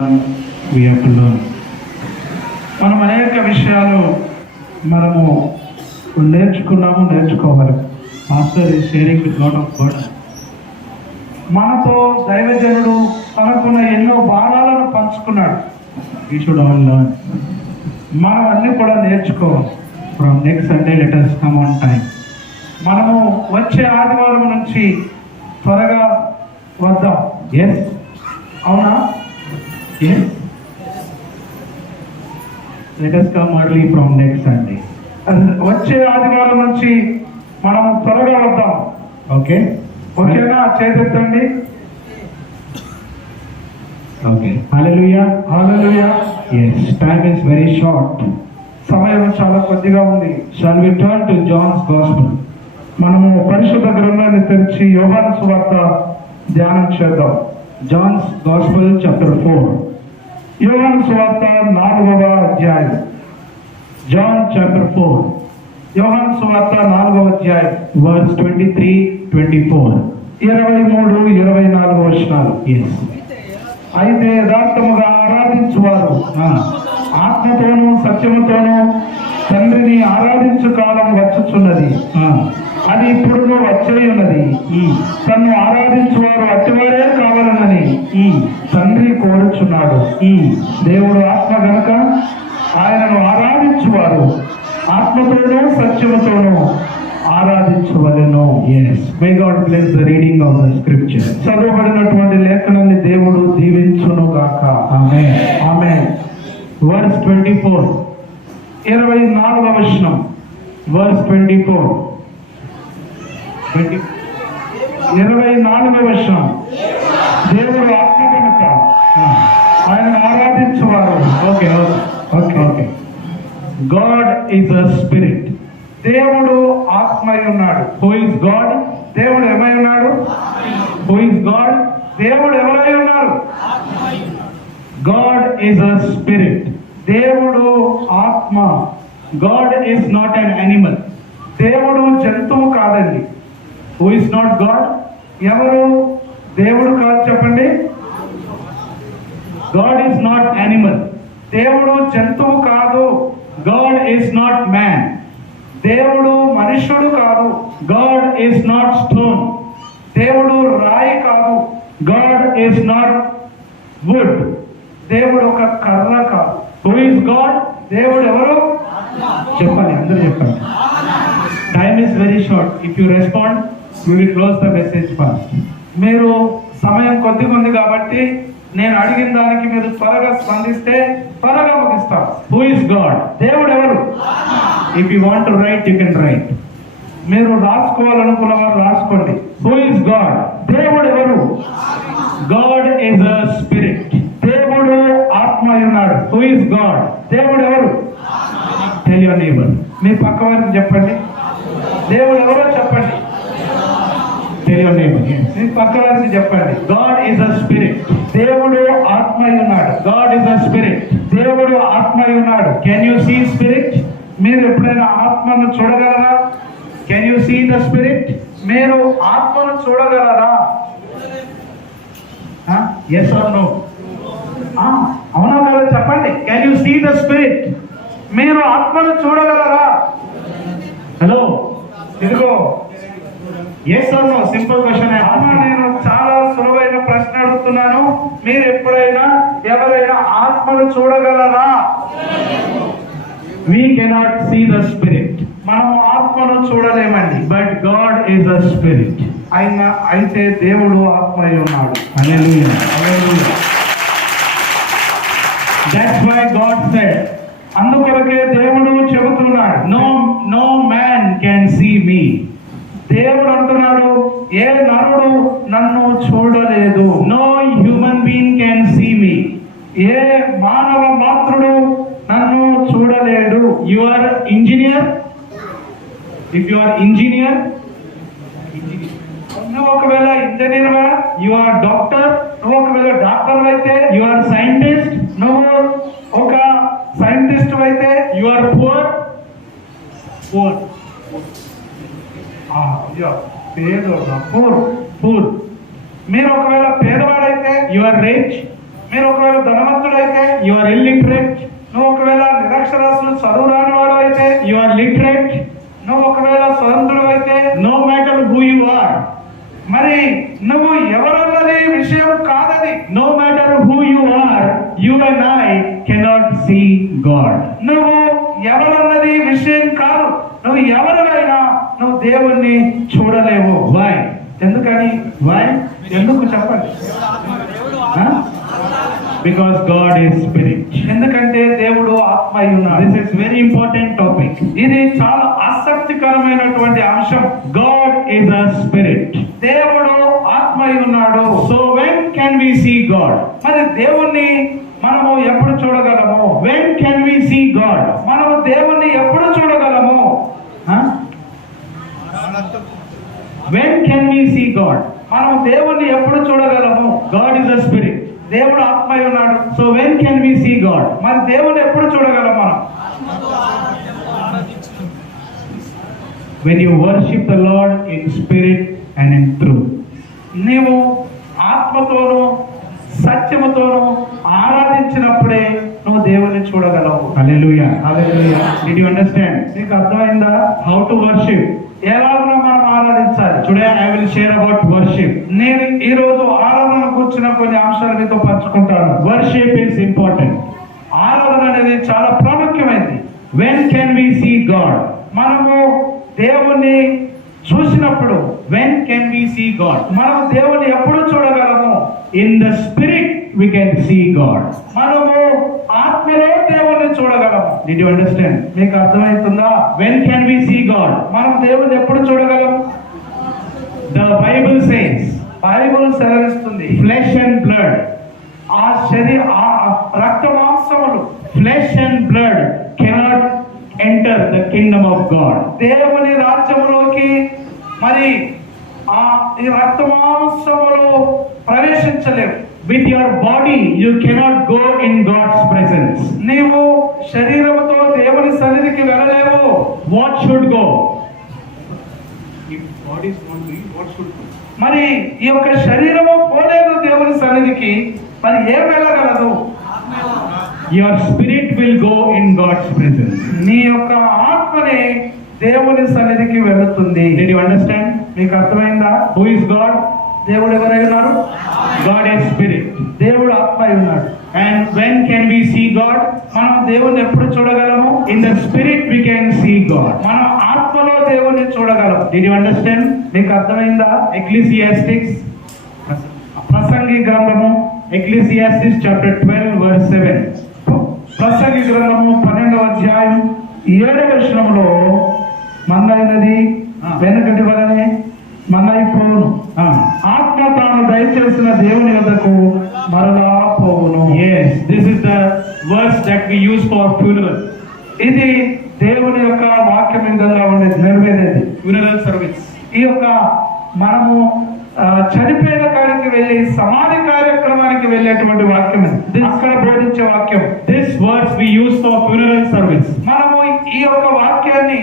we have to learn. మనం అనేక విషయాలు మనము నేర్చుకోవాలి. Master is sharing with lot of words. మనతో దైవజనుడు తనకున్న ఎన్నో భాగాలను పంచుకున్నాడు. We should all learn. మనం అన్నీ కూడా నేర్చుకోవాలి. From next Sunday let us come on time. మనము వచ్చే ఆదివారం నుంచి త్వరగా వద్దాం. ఎస్, అవునా? Yes, let us come early from next Sunday. వచ్చే ఆదివారం నుంచి మనం త్వరగా వద్దాం. ఓకే, ఓకేనా? చేద్దండి. Okay, hallelujah, hallelujah. yes, time is very short. సమయం చాలా కొద్దిగా ఉంది. shall we turn to John's gospel? మనము పరిశుద్ధ గ్రంథాన్ని తెరిచి యోహాను సువార్త ధ్యానం చేద్దాం. John's gospel chapter 4. యోహాను సువార్త 4వ అధ్యాయం. John chapter 4. యోహాను సువార్త 4వ అధ్యాయం verse 23-24. 23-24 వచనాలు. yes. అయితే యథార్థముగా ఆరాధించువారు ఆత్మతోనూ సత్యముతోనూ తండ్రిని ఆరాధించు కాలం వచ్చుచున్నది, అది ఇప్పుడు వచ్చే ఉన్నది. తన్ను ఆరాధించువారు అట్టివారే కావాలనని తండ్రి కోరుచున్నాడు. దేవుడు ఆత్మ గనుక ఆయనను ఆరాధించువారు ఆత్మతోనూ సత్యముతోనూ ఆరాధించవలెను. yes, may God bless the reading of the scripture. చదవబడినటువంటి లేఖనాన్ని దేవుడు దీవించును గాక. ఆమేన్, ఆమేన్. verse 24. 24వ వచనం. verse 24. 24వ వచనం. దేవుడు ఆత్మ కనుక ఆయనను ఆరాధించువారు. Okay, okay, okay. God is a spirit. దేవుడు ఆత్మై ఉన్నాడు. Who is God? దేవుడు ఏమై ఉన్నాడు? Who is God? దేవుడు ఎవరై ఉన్నారు? God is a spirit. దేవుడు ఆత్మ. God is not an animal. దేవుడు జంతువు కాదండి. Who is not God? ఎవరు దేవుడు కాదు చెప్పండి? God is not animal. దేవుడు జంతువు కాదు. God is not man. దేవుడు మనుష్యుడు కాదు. God is not stone. దేవుడు రాయి కాదు. God is not wood. దేవుడు ఒక కర్ర కాదు. Who is God? దేవుడు ఎవరు? చెప్పాలి, అందరూ చెప్పండి. Time is very short. If you respond we will close the message fast. మీరు సమయం కొద్దిగా ఉంది కాబట్టి నేను అడిగిన దానికి మీరు త్వరగా స్పందిస్తే త్వరగా ముగిస్తాం. Who is God? దేవుడు ఎవరు? If you want to right you can write. మీరు రాసుకోవాలనుకున్న వారు రాసుకోండి. Who is God? దేవుడు ఎవరు? God is a spirit. దేవుడు ఆత్మ ఉన్నాడు. Who is God? దేవుడు ఎవరు? Tell your neighbour. మీ పక్క వారికి చెప్పండి, దేవుడు ఎవరో చెప్పండి. Tell your neighbour. మీ పక్క వారికి చెప్పండి, గాడ్ ఈజ్ అ స్పిరిట్. దేవుడు ఆత్మ ఉన్నాడు. God is a spirit. దేవుడు ఆత్మ ఉన్నాడు. Can you see spirit? మీరు ఎప్పుడైనా ఆత్మను చూడగలరా? Can you see the spirit? మీరు ఆత్మను చూడగలరా? yes or no? అవునా కదా చెప్పండి. Can you see the spirit? మీరు ఆత్మను చూడగలరా? హలో, ఇదిగో yes or no? Simple question. నేను చాలా సులువైన ప్రశ్న అడుగుతున్నాను. మీరు ఎప్పుడైనా ఎవరైనా ఆత్మను చూడగలరా? We cannot see the spirit. మనం ఆత్మను చూడలేమండి. But God is a spirit. అయితే దేవుడు ఆత్మై ఉన్నాడు. Hallelujah, hallelujah. That's why God said, అందుకొరకే దేవుడు చెబుతున్నాడు, no man can see me. దేవుడు అంటున్నాడు, ఏ నరుడు నన్ను చూడలేదు. No human being can see me. ఏ మానవ మాత్రుడు నన్ను చూడలేడు. You are engineer. If you are engineer, నువ్వు ఒకవేళ ఇంజనీర్, యు ఆర్ డాక్టర్. నువ్వు ఒకవేళ డాక్టర్ అయితే యు ఆర్ సైంటిస్ట్. నువ్వు ఒక సైంటిస్ట్ అయితే యు ఆర్ పూర్. పూర్. మీరు ఒకవేళ పేదవాడైతే యు ఆర్ రిచ్. మీరు ఒకవేళ ధనవంతుడైతే you are illiterate, నువ్వు ఒకవేళ నిరక్షరాస్యులు చదువు రాని వాడు అయితే you are literate, నువ్వు ఒకవేళ స్వతంత్రుడు అయితే no matter who you are, మరి నువ్వు ఎవరన్నది విషయం కాదది. no matter who you are, you and I cannot see God. నువ్వు ఎవరన్నది విషయం కాదు. నువ్వు ఎవరివైనా నువ్వు దేవుణ్ణి చూడలేవు. Why? ఎందుకని? Why? ఎందుకు చెప్పండి? Huh? Because God is spirit. ఎందుకంటే దేవుడు ఆత్మ అయి ఉన్నాడు. This is very important topic. ఇది చాలా ఆసక్తికరమైనటువంటి అంశం. God is a spirit. దేవుడు ఆత్మ అయి ఉన్నాడు. So when can we see God? మరి దేవుణ్ణి మనము ఎప్పుడు చూడగలము? When can we see God? మనము దేవుణ్ణి ఎప్పుడు చూడగలము? Huh? When can we see God? మనము దేవుణ్ణి ఎప్పుడు చూడగలము? God is a spirit. దేవుడు ఆత్మ అయి ఉన్నాడు. So when can we see God? మరి దేవుణ్ణి ఎప్పుడు చూడగలం మనం? When you worship the Lord in spirit and in truth. నీవు ఆత్మతోను సత్యముతోను ఆరాధించినప్పుడే నువ్వు దేవుణ్ణి చూడగలవు. Hallelujah. Hallelujah. Did you understand నీకు అర్థమైందా? how to worship? ఎలాగో మనం ఆరాధించాలి. Today I will share about worship. నేను ఈ రోజు ఆరాధన కూర్చున్న కొన్ని అంశాలు మీతో పంచుకుంటాను. Worship is important. ఆరాధన అనేది చాలా ప్రాముఖ్యమైనది. When can we see God? మనము దేవుణ్ణి చూసినప్పుడు, When can we see God? మనం దేవుణ్ణి ఎప్పుడు చూడగలము? In the spirit we can see God. మనము ఆత్మలో దేవుణ్ణి చూడగలము. Did you understand? మీకు అర్థమవుతుందా? When can we see God? మనం దేవుణ్ణి ఎప్పుడు చూడగలం? The Bible says, బైబిల్ సెలవిస్తుంది, flesh and blood, ఆ రక్త మాంసములు, flesh and blood cannot enter the kingdom of God. దేవుని రాజ్యములోకి మరి ఈ రక్త మాంసములు ప్రవేశించలేవు. With your body you cannot go in God's presence. నీవు శరీరముతో దేవుని సన్నిధికి వెళ్ళలేవు. What should go? If body is not going, what should go? మరి ఈ యొక్క శరీరము పోలేదు దేవుని సన్నిధికి, మరి ఏం వెళ్ళగలదు? Your spirit will go in God's presence. నీ యొక్క ఆత్మనే దేవుని సన్నిధికి వెళుతుంది. Did you understand? మీకు అర్థమైందా? Who is God? దేవుడు ఎవరై ఉన్నారు? God is spirit. దేవుడు ఆత్మ అయి ఉన్నాడు. And when can we see God? మనం దేవుణ్ణి ఎప్పుడు చూడగలము? In the spirit we can see God. మనం ఆత్మలో దేవుణ్ణి చూడగలం. Did you understand? మీకు అర్థమైందా? Ecclesiastes, ప్రసంగి గ్రంథము, Ecclesiastes chapter 12 verse 7. ప్రసంగి గ్రంథము 12వ అధ్యాయం 7వ వచనంలో, మన్నైనది వెనుకటి వలనే మన్నైపోవును, ఆత్మ తాను దయచేసిన దేవుని యొద్దకు మరలా పోవును. Yes, this is the verse that we use for funeral. ఇది దేవుని యొక్క వాక్యం ఈ విధంగా ఉండేది, నెరవేరేది. Funeral service. ఈ యొక్క మనము చనిపోయిన కాడికి వెళ్ళి సమాధి కార్యక్రమానికి వెళ్ళేటువంటి వాక్యం ఇది. అక్కడ బోధించే వాక్యం. This verse we use for funeral service. మనము ఈ యొక్క వాక్యాన్ని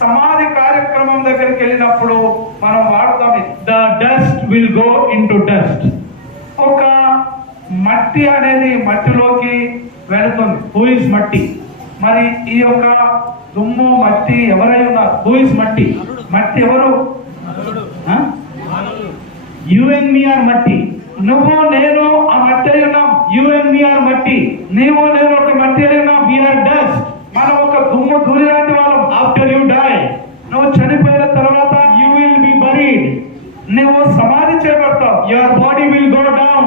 సమాధి కార్యక్రమం దగ్గరికి వెళ్ళినప్పుడు మనం వాడతాం. ఇది The dust will go into dust. ఒక మట్టి అనేది మట్టిలోకి వెళుతుంది. Who is matti? మరి ఈ యొక్క దుమ్ము మట్టి ఎవరై ఉన్నారు? Who is matti? మట్టి ఎవరు? Huh? You and me are matti. నువ్వు నేను ఆ మట్టి అయి ఉన్నాం. You and me are matti. నీవు నేను ఒక మట్టి అయి ఉన్నాం. We are dust. మనం ఒక దుమ్ము ధూళి లాంటి వాళ్ళం. After you die, నువ్వు చనిపోయిన తర్వాత you will be buried. నువ్వు సమాధి చేయబడతావు. Your body will go down.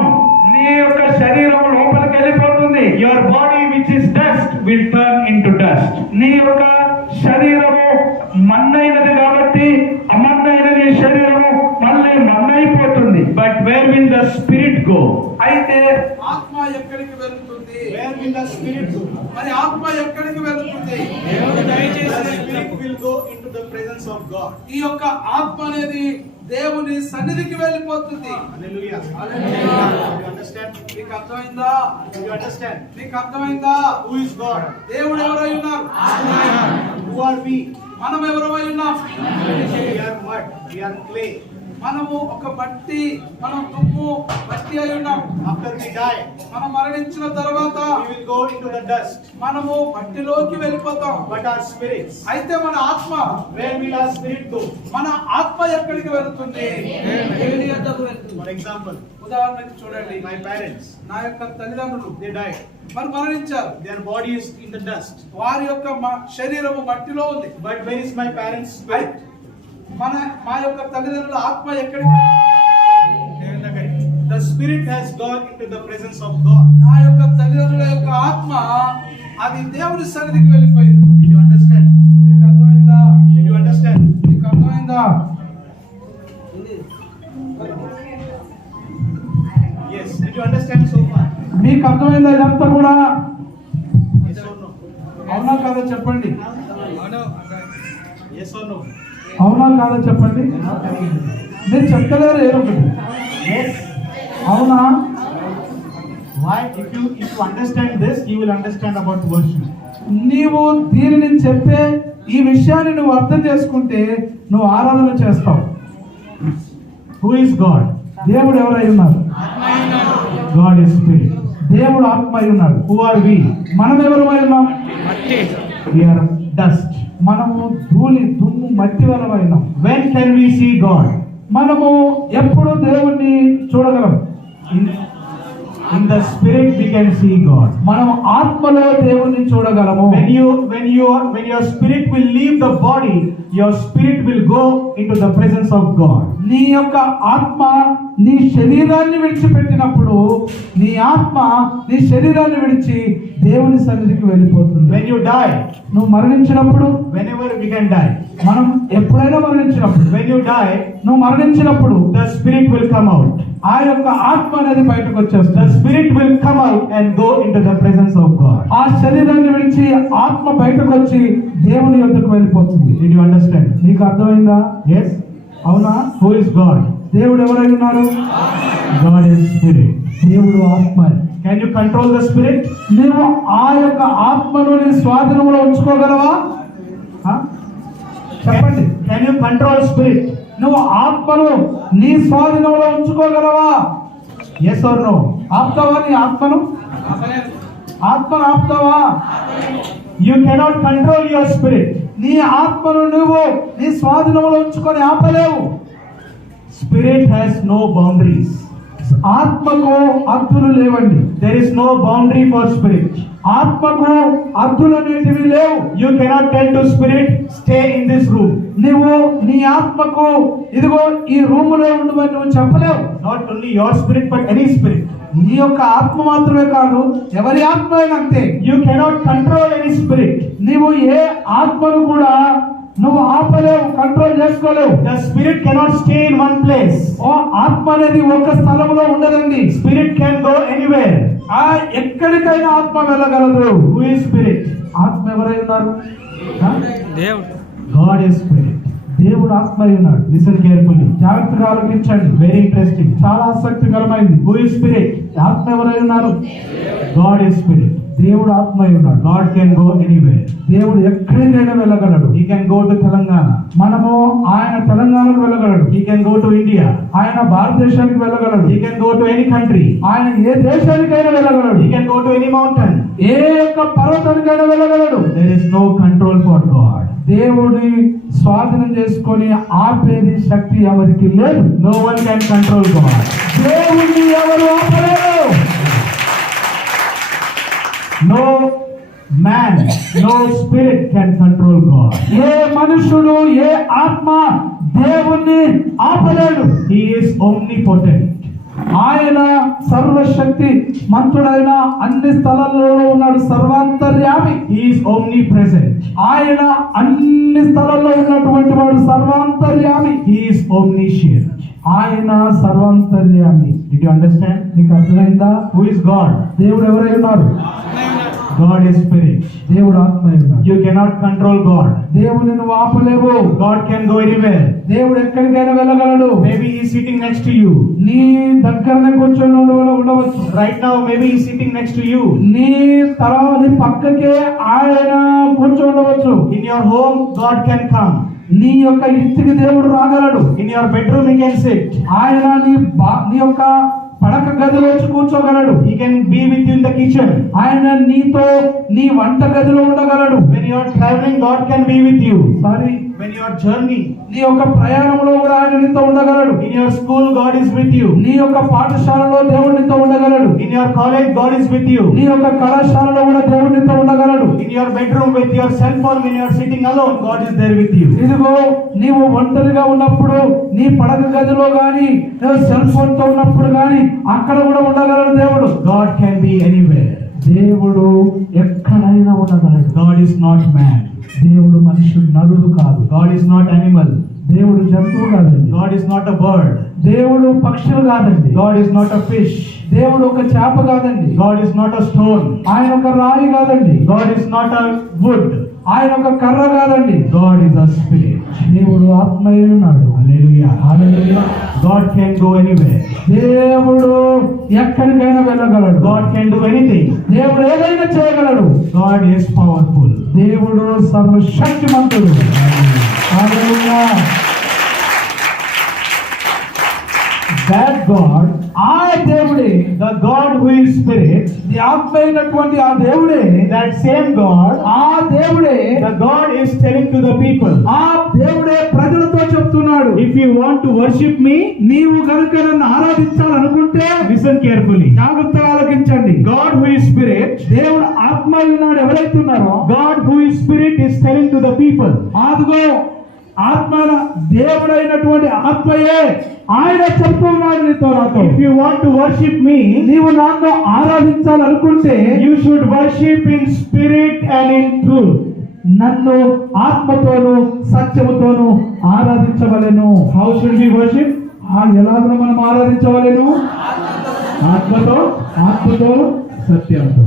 నీ యొక్క శరీరం లోపలికి వెళ్ళిపోతుంది. Your body which is dust will turn into dust. నీ యొక్క శరీరము మన్నైనది కాబట్టి అమన్నైనది శరీరము మళ్ళీ మన్నైపోతుంది. But where will the spirit go? అయితే ఆత్మ ఎక్కడికి వెళ్తుంది? Where will the spirit go? మరి ఆత్మ ఎక్కడికి వెళ్తుంది? Spirit will go into the presence of God. ఈ యొక్క ఆత్మ అనేది దేవుని సన్నిధికి వెళ్ళిపోతుంది. Hallelujah. హల్లెలూయా. You understand? నీకు అర్థమైందా? You understand? నీకు అర్థమైందా? Who is God? దేవుడు ఎవరై ఉన్నారు? Who are we? మనం ఎవరై ఉన్నాం? We are mud. We are clay. మనము ఒక మట్టి, మనం దుమ్ము మట్టి అయి ఉన్నాం. After we die, మనం మరణించిన తర్వాత we will go into the dust. మనము మట్టిలోకి వెళ్ళిపోతాం. But our spirits, అయితే మన ఆత్మ, where will our spirit go? మన ఆత్మ ఎక్కడికి వెళ్తుంది? దేవుని యొద్దకు వెళ్తుంది. For example, ఉదాహరణకి చూడండి, my parents, నా యొక్క తల్లిదండ్రులు they died. మరి మరణించారు. Their body is in the dust. వారి యొక్క శరీరము మట్టిలో ఉంది. But where is my parents' spirit? మా యొక్క తల్లిదండ్రుల ఆత్మ ఎక్కడికి? The spirit has gone into the presence of God. నా యొక్క తల్లిదండ్రుల యొక్క ఆత్మ అది దేవుని సన్నిధికి వెళ్ళిపోయింది. Did you understand? మీకు అర్థమైందా? Did you understand? మీకు అర్థమైందా? Yes. Did you understand so far? మీకు అర్థమైందా ఇదంతా కూడా? Yes or no? అవునా కాదా చెప్పండి. Yes or no? అవునా కాదా చెప్పండి. మీరు చెప్తలేరు ఏదో ఒకటి. Yes. అవునా? Why? If you understand this, you will understand about worship. నీవు దీనిని చెప్పే ఈ విషయాన్ని నువ్వు అర్థం చేసుకుంటే నువ్వు ఆరాధన చేస్తావు. Who is God? దేవుడు ఎవరై ఉన్నారు? God is spirit. దేవుడు ఆత్మ అయి ఉన్నాడు. Who are we? మనం ఎవరమై ఉన్నాం? We are dust. మనము ధూళి, దుమ్ము, మట్టి వలమై ఉన్నాం. When can we see God? మనము ఎప్పుడు దేవుణ్ణి చూడగలం? In the spirit we can see God. మనం ఆత్మలో దేవుణ్ణి చూడగలము. When your spirit will leave the body, your spirit will go into the presence of God. నీ యొక్క ఆత్మ నీ శరీరాన్ని విడిచిపెట్టినప్పుడు నీ ఆత్మ నీ శరీరాన్ని విడిచి దేవుని సన్నిధికి వెళ్ళిపోతుంది. When you die, నువ్వు మరణించినప్పుడు, whenever we can die, మనం ఎప్పుడైనా మరణించినప్పుడు, when you die, నువ్వు మరణించినప్పుడు the spirit will come out. ఆ యొక్క ఆత్మ అనేది బయటకు వచ్చేస్తుంది. The spirit will come out and go into the presence of God. ఆ శరీరాన్ని విడిచి ఆత్మ బయటకు వచ్చి దేవుని యొద్దకు వెళ్ళిపోతుంది. Did you understand? నీకు అర్థమైందా? Yes. అవునా? Who is God? దేవుడు ఎవరై ఉన్నారు? God is spirit. దేవుడు ఆత్మ. Can you control the spirit? నీవు ఆ యొక్క ఆత్మను నీ స్వాధీనంలో ఉంచుకోగలవా? చెప్పండి. Can you control spirit? నువ్వు ఆత్మను నీ స్వాధీనంలో ఉంచుకోగలవా? Yes or no? ఆపుతావా నీ ఆత్మను? ఆత్మను ఆపుతావా? You cannot control your spirit. నీ ఆత్మను నువ్వు నీ స్వాధీనంలో ఉంచుకొని ఆపలేవు. Spirit has no boundaries. ఆత్మకు హద్దులు లేవండి. There is no boundary for spirit. ఆత్మకు హద్దులు అనేటివి లేవు. You cannot tell to spirit, stay in this room. నువ్వు నీ ఆత్మకు ఇదిగో ఈ రూములో ఉండమని నువ్వు చెప్పలేవు. Not only your spirit but any spirit. నీ యొక్క ఆత్మ మాత్రమే కాదు, ఎవరి ఆత్మ అయినా అంతే. You cannot control any spirit. నీవు ఏ ఆత్మను కూడా నువ్వు ఆపలేవు, కంట్రోల్ చేసుకోలేవు. The spirit cannot stay in one place. ఓ ఆత్మ అనేది ఒక స్థలంలో ఉండదండి. Spirit can go anywhere. ఆ ఎక్కడికైనా ఆత్మ వెళ్ళగలదు. Who is spirit? ఆత్మ ఎవరై ఉన్నారు? God is spirit. దేవుడు ఆత్మ అయి ఉన్నాడు. Listen carefully. జాగ్రత్తగా ఆలోచించండి. Very interesting. చాలా ఆసక్తికరమైంది. Who is spirit? ఆత్మ ఎవరై ఉన్నారు? God is spirit. దేవుడు ఆత్మ అయి ఉన్నాడు. God can go anywhere. దేవుడు ఎక్కడికైనా వెళ్ళగలడు. He can go to Telangana. మనము ఆయన తెలంగాణకు వెళ్ళగలడు. He can go to India. ఆయన భారతదేశానికి వెళ్ళగలడు. He can go to any country. ఆయన ఏ దేశానికైనా వెళ్ళగలడు. He can go to any mountain. ఏ యొక్క పర్వతానికైనా వెళ్ళగలడు. There is no control for God. దేవుడి స్వాధీనం చేసుకొని ఆపేది శక్తి ఎవరికి లేదు. No one can control God. దేవుడిని ఎవరు ఆపలేరు. No man, no spirit can control God. ఏ మనుషుడు, ఏ ఆత్మ దేవుణ్ణి ఆపలేడు. He is omnipotent. ఆయన సర్వశక్తి మంతుడైన అన్ని స్థలాల్లో ఉన్నాడు. సర్వాంతర్యామి. He is omnipresent. ఆయన అన్ని స్థలాల్లో ఉన్నటువంటి వాడు సర్వాంతర్యామి. He is omniscient. ఆయన సర్వాంతర్యామి. Did you understand? నీకు అర్థమైందా? Who is God? దేవుడు ఎవరై ఉన్నారు? God is spirit. దేవుడు ఆత్మ అయి ఉన్నాడు. You cannot control God. దేవుని నువ్వు ఆపలేవు. God can go anywhere. దేవుడు ఎక్కడికైనా వెళ్ళగలడు. Maybe he is sitting next to you. నీ దగ్గరనే కూర్చొని ఉండవచ్చు. Right now, maybe he is sitting next to you. నీ తర్వాత నీ పక్కకే ఆయన కూర్చొని ఉండవచ్చు. In your home, God can come. నీ యొక్క ఇంటికి దేవుడు రాగలడు. In your bedroom he can sit. ఆయన నీ యొక్క పడక గదిలో వచ్చి కూర్చోగలడు. He can be with you in the kitchen. ఆయన నీతో నీ వంట గదిలో ఉండగలడు. When you are traveling, God can be with you. Sorry, When you are journeying, నీ యొక్క ప్రయాణంలో కూడా ఆయన నీతో ఉండగలడు. in your school, God is with you. నీ యొక్క పాఠశాలలో దేవుడు నీతో ఉండగలడు. In your college, God is with you. నీ యొక్క కళాశాలలో కూడా దేవుడు నీతో ఉండగలడు. In your bedroom with your cell phone, when you are sitting alone, God is there with you. ఇదిగో నీవు ఒంటరిగా ఉన్నప్పుడు నీ పడక గదిలో గాని సెల్ ఫోన్ తో ఉన్నప్పుడు గాని అక్కడ కూడా ఉండగలడు దేవుడు. God can be anywhere. దేవుడు ఎక్కడైనా ఉండగలడు. God is not man. దేవుడు మనుషుడు నరుడు కాదు. God is not animal. దేవుడు జంతువు కాదండి. God is not a bird. దేవుడు పక్షులు కాదండి. God is not a fish. దేవుడు ఒక చేప కాదండి. God is not a stone. ఆయన ఒక రాయి కాదండి. God is not a wood. ఆయన ఒక కర్ర కాదండి. God is a spirit. దేవుడు ఆత్మయే ఉన్నాడు. Hallelujah. Hallelujah. God can go anywhere. దేవుడు ఎక్కడికైనా వెళ్ళగలడు. God can do anything. దేవుడు ఏదైనా చేయగలడు. God is powerful. దేవుడు సర్వశక్తిమంతుడు. హల్లెలూయా. That God, ఆ దేవుడే, the God who is spirit, ఈ ఆత్మ అయినటువంటి ఆ దేవుడే, that same God, ఆ దేవుడే, the God is telling to the people, ఆ దేవుడే ప్రజలతో చెప్తున్నాడు, if you want to worship me, నీవు గనుక నన్ను ఆరాధించాలనుకుంటే listen carefully. జాగ్రత్తగా ఆలకించండి. God who is spirit, దేవుడు ఆత్మ ఉన్నాడు. ఎవరైతే ఉన్నారో God who is spirit is telling to the people, అదిగో ఆత్మ దేవుడైనటువంటి ఆత్మయే ఆయన చెప్తున్నాడు నీతో నాతో. if you want to worship me, నీవు నన్ను ఆరాధించాలనుకుంటే you should worship in spirit and in truth. నన్ను ఆత్మతోను సత్యముతోను ఆరాధించవలెను. How should we worship? ఎలాగో మనం ఆరాధించవలెను? ఆత్మతో సత్యంతో.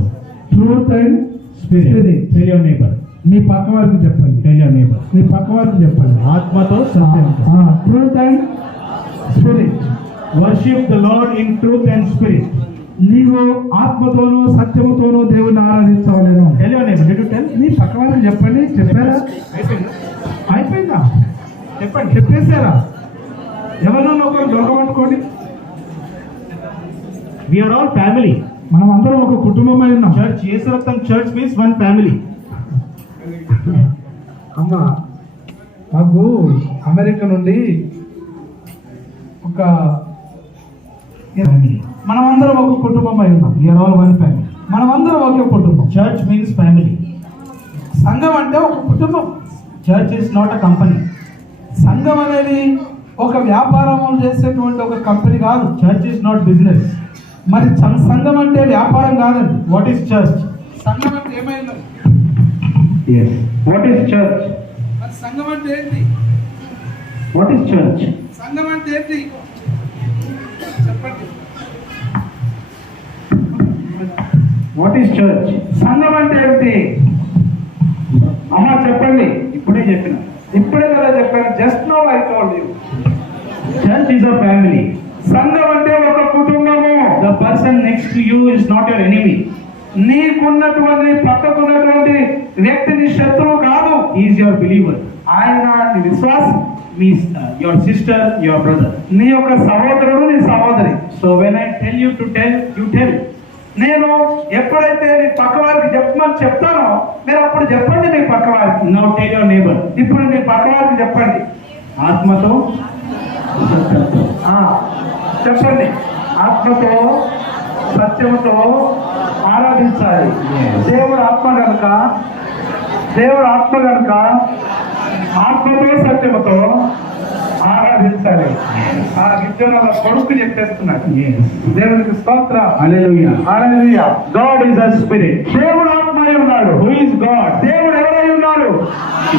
Truth and spirit. Tell your neighbor. మీ పక్క వారికి చెప్పండి. Tell your neighbor. మీ పక్క వారికి చెప్పండి. ఆత్మతో సత్యంతో. Truth and spirit. Worship the Lord in truth and spirit. నీవు ఆత్మతోనూ సత్యముతోనూ దేవుని ఆరాధించవలెను. Tell your neighbor. Did you tell? మీ పక్క వారికి చెప్పండి. చెప్పారా? అయిపోయిందా? చెప్పండి. చెప్పేశారా? ఎవరినో ఒకరు దొరకబట్టుకోండి. We are all family. మనం అందరం ఒక కుటుంబమై ఉన్నాం. Church, Yesuraktam Church means one family. అమ్మ, మాకు అమెరికా నుండి ఒక మనమందరం ఒక కుటుంబమై ఉన్నాం. We are all one family. మనమందరం ఒకే కుటుంబం. Church means family. సంఘం అంటే ఒక కుటుంబం. Church is not a company. సంఘం అనేది ఒక వ్యాపారం చేసేటువంటి ఒక కంపెనీ కాదు. Church is not business. మరి సంఘం అంటే వ్యాపారం కాదండి. What is church? సంఘం అంటే ఏమైంది? Yes. What is church? మరి సంఘం అంటే ఏంటి? What is church? సంఘం అంటే ఏంటి? చెప్పండి. What is church? సంఘం అంటే ఏంటి? అమ్మ చెప్పండి. ఇప్పుడే చెప్పిన. ఇప్పుడే కదా చెప్పాను. Just now I told you. Church is a family. సంఘం అంటే ఒక కుటుంబము. The person next to you is not your enemy. నీకున్నటువంటి పక్కకున్నటువంటి వ్యక్తి నీ శత్రువు కాదు. He is your believer. ఆయన నీ విశ్వాసం. Means your sister, your brother. నీ యొక్క సహోదరుడు, నీ సహోదరి. So when I tell you to tell, you tell. నేను ఎప్పుడైతే నీ పక్క వారికి చెప్పమని చెప్తానో మీరు అప్పుడు చెప్పండి మీ పక్క వారికి. Now tell your neighbor. ఇప్పుడు మీ పక్క వారికి చెప్పండి. ఆత్మతో ఆ, చెప్పండి. ఆత్మతో సత్యముతో ఆరాధించాలి. దేవుడు ఆత్మ కనుక ఆత్మతో సత్యముతో ఆరాధించాలి. ఆ విద్యను కొడుకు చెప్పేస్తున్నాడు. దేవునికి స్తోత్రం. Hallelujah. Hallelujah. God is a spirit. దేవుడు ఆత్మై ఉన్నాడు. Who is God? దేవుడు ఎవరై ఉన్నాడు?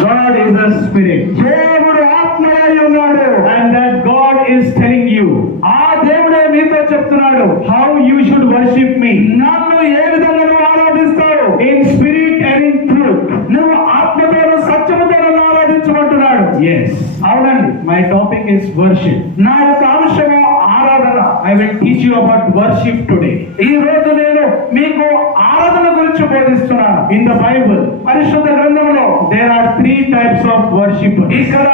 God is a spirit. దేవుడు ఆత్మై ఉన్నాడు. And that God is telling you ఆ దేవుడే మీతో చెప్తున్నాడు. how you should worship me. నన్ను ఏ విధంగా నువ్వు ఆరాధిస్తావు? In spirit and in truth. నువ్వు ఆత్మతోను సత్యముతోను ఆరాధించమంటున్నాడు. Yes. అవునండి. My topic is worship. నా యొక్క అంశము ఆరాధన. I will teach you about worship today. ఈ రోజు నేను మీకు ఆరాధన గురించి బోధిస్తున్నాను. In the Bible, పరిశుద్ధ గ్రంథంలో there are three types of worshippers. ఇక్కడ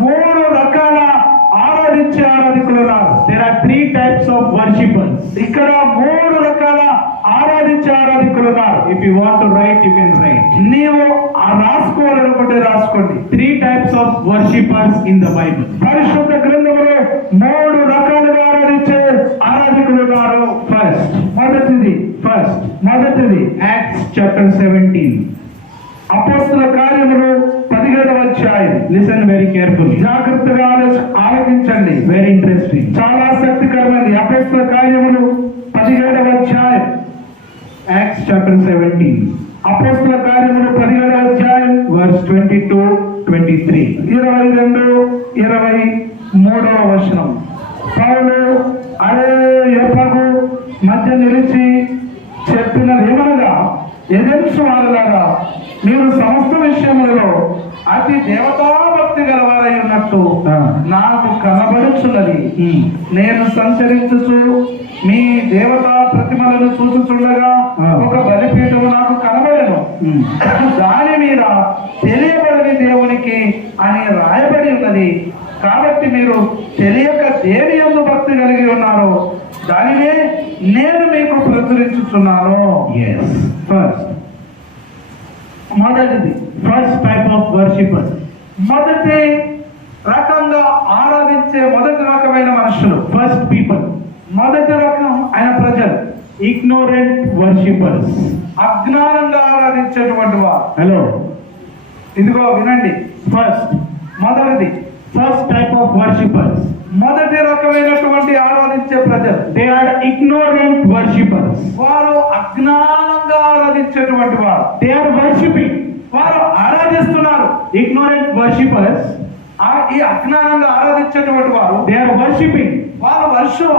3 రకాల ఆరాధించే ఆరాధకులు ఉన్నారు. There are three types of worshippers. ఇక్కడ 3 రకాల ఆరాధించే ఆరాధకులు ఉన్నారు. If you want to write, you can write. నీవు రాసుకోవాలనుకుంటే రాసుకోండి. Three types of worshippers in the Bible. పరిశుద్ధ గ్రంథంలో 3 రకాలుగా ఆరాధించే ఆరాధకులు ఉన్నారు. First, మొదటిది Acts chapter 17. అపోస్తల కార్యములు 17వ అధ్యాయం. Listen very carefully. జాగ్రత్తగా ఆలకించండి. Very interesting. చాలా ఆసక్తికరమైనది. అపోస్తల కార్యములు 17వ అధ్యాయం. Acts chapter 17, అపోస్తల కార్యములు 17వ అధ్యాయం verse 22, 23. 22-23వ వచనం. పౌలు అరెయోపాగు మధ్య నిలిచి చెప్పినదేమనగా, ఎదెన్సు వారలారా, మీరు సమస్త విషయములలో అతి దేవతాభక్తి గలవారై ఉన్నట్టు నాకు కనబడుచున్నది. నేను సంచరించుచు మీ దేవతా ప్రతిమలను చూచుచుండగా ఒక బలిపీఠము నాకు కనబడెను. దాని మీద తెలియబడని దేవునికి అని రాయబడి ఉన్నది. కాబట్టి మీరు తెలియక దేని యందు భక్తి కలిగి ఉన్నారో దానినే నేను మీకు ప్రచురించుచున్నాను. Yes. First, మొదటిది, first type of worshippers. మొదటి రకంగా ఆరాధించే మొదటి రకమైన మనుషులు, First people, మొదటి రకం ఆయన ప్రజలు, ignorant worshippers. అజ్ఞానంగా ఆరాధించేటువంటి వారు. Hello. ఇదిగో వినండి. First, మొదటిది, first type of worshippers. మొదటి రకమైనటువంటి ఆరాధించే ప్రజలు, They are ignorant worshippers. వారు అజ్ఞానంగా ఆరాధించేటువంటి వారు. They are worshipping. వారు ఆరాధిస్తున్నారు. Ignorant worshippers, ఈ అజ్ఞానంగా ఆరాధించేటువంటి వారు they are worshipping, వారు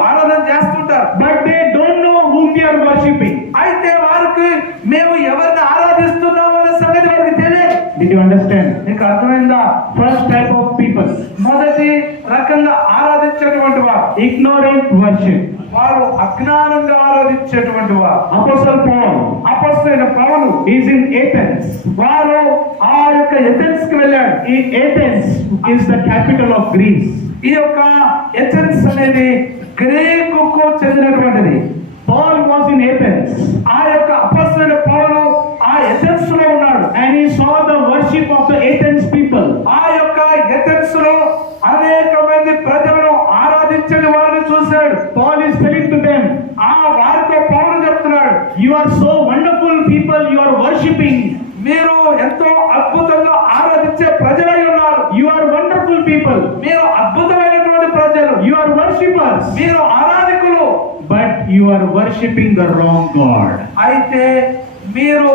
ఆరాధన చేస్తుంటారు. but they don't know whom they are worshipping. అయితే వారికి మేము ఎవరిని ఆరాధిస్తున్నాము అనే సంగతి వారికి తెలియదు. Did you understand? నీకు అర్థమైందా? First type of people, మొదటి రకంగా ఆరాధించేటువంటి వారు ignorant worship. వారు అజ్ఞానంగా ఆరాధించేటువంటి వారు. Apostle Paul అపోస్తలుడైన పౌలు is in Athens. వారు ఆ యొక్క ఎథెన్స్ కి వెళ్ళాడు. In Athens is the capital of Greece. ఈ యొక్క ఎథెన్స్ అనేది గ్రీకుకు చెందినటువంటిది. Paul was in Athens ఆ యొక్క అపోస్తలుడైన పౌలు ఆ ఎథెన్స్ లో ఉన్నాడు. and he saw the worship of the Athens people. ఆ యొక్క ఎథెన్స్ లో అనేక మంది ప్రజలను ఆరాధించని వారిని చూశాడు. Paul is telling to them, ఆ వారితో పౌలు చెప్తున్నాడు, you are so wonderful people, you are worshipping. మీరు ఎంతో అద్భుతంగా ఆరాధించే ప్రజలై ఉన్నారు. You are wonderful people. మీరు అద్భుతమైనటువంటి ప్రజలు. You are worshippers. మీరు ఆరాధకులు. But you are worshipping the wrong God. అయితే మీరు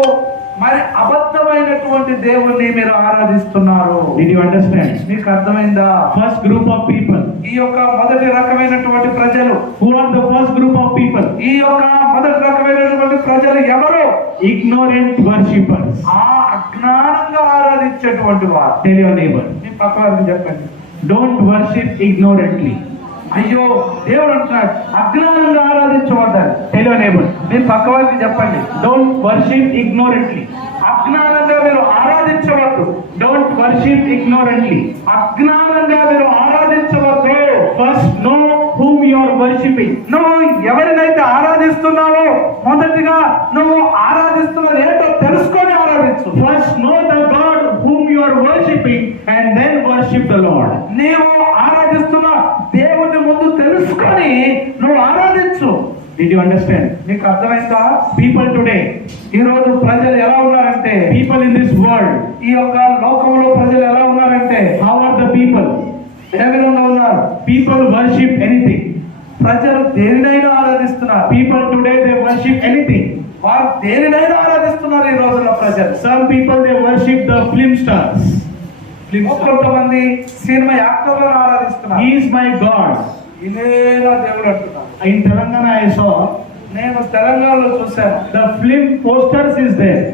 మరి అబద్ధమైనటువంటి దేవుణ్ణి మీరు ఆరాధిస్తున్నారు. Did you understand? మీకు అర్థమైందా? First group of people. ఈ యొక్క మొదటి రకమైనటువంటి ప్రజలు, Who are the first group of people? ఈ యొక్క మొదటి రకమైనటువంటి ప్రజలు ఎవరు? Ignorant worshippers. ఆ అజ్ఞానంగా ఆరాధించేటువంటి వారు. Tell your neighbor, మీ పక్క వారికి చెప్పండి. don't worship ignorantly. అయ్యో దేవుడు అంటున్నాడు అజ్ఞానంగా ఆరాధించవద్దని. Tell your neighbor, మీ పక్క వారికి చెప్పండి. don't worship ignorantly. అజ్ఞానంగా మీరు ఆరాధించవద్దు. Don't worship ignorantly. అజ్ఞానంగా మీరు ఆరాధించవద్దు. First know whom you are worshipping. నువ్వు ఎవరినైతే ఆరాధిస్తున్నావో మొదటిగా నువ్వు ఆరాధిస్తున్నది ఏంటో తెలుసుకొని ఆరాధించు. First know the God whom you are worshipping and then worship the Lord. నీవు ఆరాధిస్తున్న దేవుని ముందు తెలుసుకొని నువ్వు ఆరాధించు. Did you understand? నీకు అర్థమైందా? People today, ఈ రోజు ప్రజలు ఎలా ఉన్నారంటే, people in this world, ఈ యొక్క లోకంలో ప్రజలు ఎలా ఉన్నారంటే, how are the people? ఏ విధంగా ఉన్నారు? People worship anything. ప్రజలు దేనినైనా ఆరాధిస్తున్నారు. People today, they worship anything. వారు దేనినైనా ఆరాధిస్తున్నారు ఈ రోజుల్లో ప్రజలు. Some people, they worship the film stars. కొంతమంది cinema యాక్టర్లను ఆరాధిస్తున్నారు. He is my God. ఇదేనా దేవుడు అంటున్నారు. In Telangana, I saw నేను తెలంగాణలో చూశాను. the film posters is there.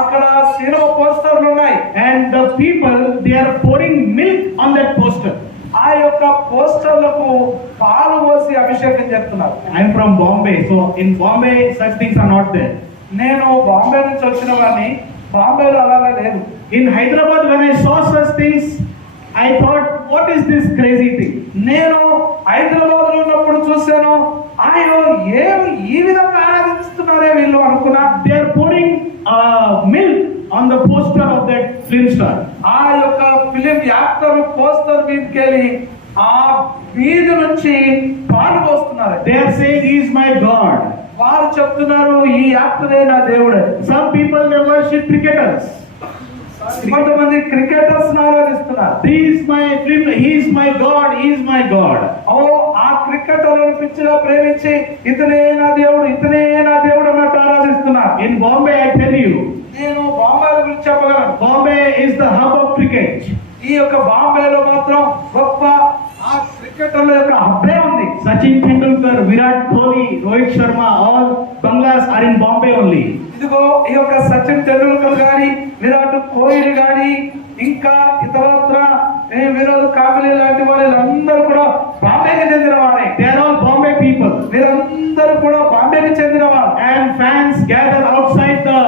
అక్కడ సినిమా పోస్టర్లు ఉన్నాయి. And the people, they are pouring milk on that poster. ఆ యొక్క పోస్టర్లకు పాలు పోసి అభిషేకం చేస్తున్నారు. I am from Bombay, so in Bombay, such things are not there. నేను బాంబే నుంచి వచ్చిన వాడిని. బాంబేలో అలాగే లేదు. In Hyderabad, when I saw such things, I thought, what is this crazy thing? నేను హైదరాబాద్ లో ఉన్నప్పుడు చూశాను, ఆయన ఏమి ఈ విధంగా ఆరాధిస్తున్నారే వీళ్ళు అనుకున్నా. They are pouring milk on the poster of that film star. ఆ యొక్క ఫిలిం యాక్టర్ పోస్టర్ మీదకి వెళ్ళి ఆ వీధి నుంచి పాలు పోస్తున్నారు. They are saying, he is my God. వారు చెప్తున్నారు, ఈ యాక్టరే నా దేవుడు. Some people, they worship cricketers. కొంతమంది క్రికెటర్స్ ఆరాధిస్తున్నారు. He is my God, he is my God. ఓ ఆ క్రికెటర్లను పిచ్చిగా ప్రేమించి ఇతనే నా దేవుడు, ఇతనే నా దేవుడు అన్నట్టు ఆరాధిస్తున్నారు. In Bombay, I tell you, నేను బాంబే గురించి చెప్పగలను. Bombay is the hub of cricket. ఈ యొక్క బాంబేలో మాత్రం గొప్ప ఆ క్రికెటర్ల యొక్క హబ్బే ఉంది. Sachin Tendulkar, Virat Kohli, Rohit Sharma, all Banglas are in Bombay only. ఇదిగో ఈ యొక్క సచిన్ టెండూల్కర్ గాని, విరాట్ కోహ్లీ గాని, ఇంకా ఇతరత్ర వినోద్ కాంబ్లీ లాంటి వాళ్ళందరూ కూడా బాంబేకి చెందిన వారే. They are all Bombay people. వీరందరూ కూడా బాంబేకి చెందిన వారు. And fans gather outside the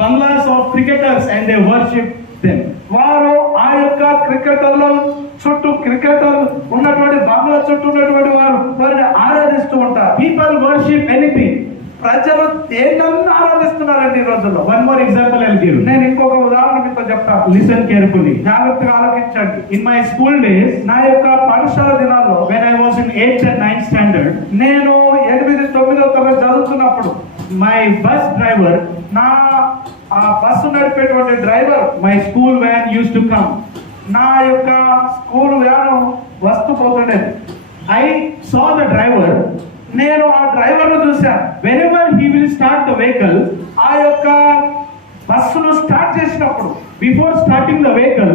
Banglas of cricketers and they worship them. వారు ఆ యొక్క క్రికెటర్ల చుట్టూ, క్రికెటర్ ఉన్నటువంటి బంగ్లా చుట్టూ ఉన్నటువంటి వారు వారిని ఆరాధిస్తూ ఉంటారు. People worship anything. ప్రజలు దేన్నన్నా ఆరాధిస్తున్నారండి ఈ రోజుల్లో. One more example I'll give. నేను ఇంకొక ఉదాహరణ మీతో చెప్తాను. Listen carefully. జాగ్రత్తగా ఆలోచించండి. In my school days, నా యొక్క పాఠశాల దినాల్లో when I was in 8th and 9th standard, నేను 8, 9వ తరగతి చదువుతున్నప్పుడు my bus driver, నా ఆ బస్సు నడిపేటువంటి driver, my school van used to come. నా యొక్క స్కూల్ వ్యాను వస్తూ పోతుండేది. I saw the driver. నేను ఆ డ్రైవర్ను చూశాను. Whenever he will start the vehicle, ఆ యొక్క బస్సును స్టార్ట్ చేసినప్పుడు, before starting the vehicle,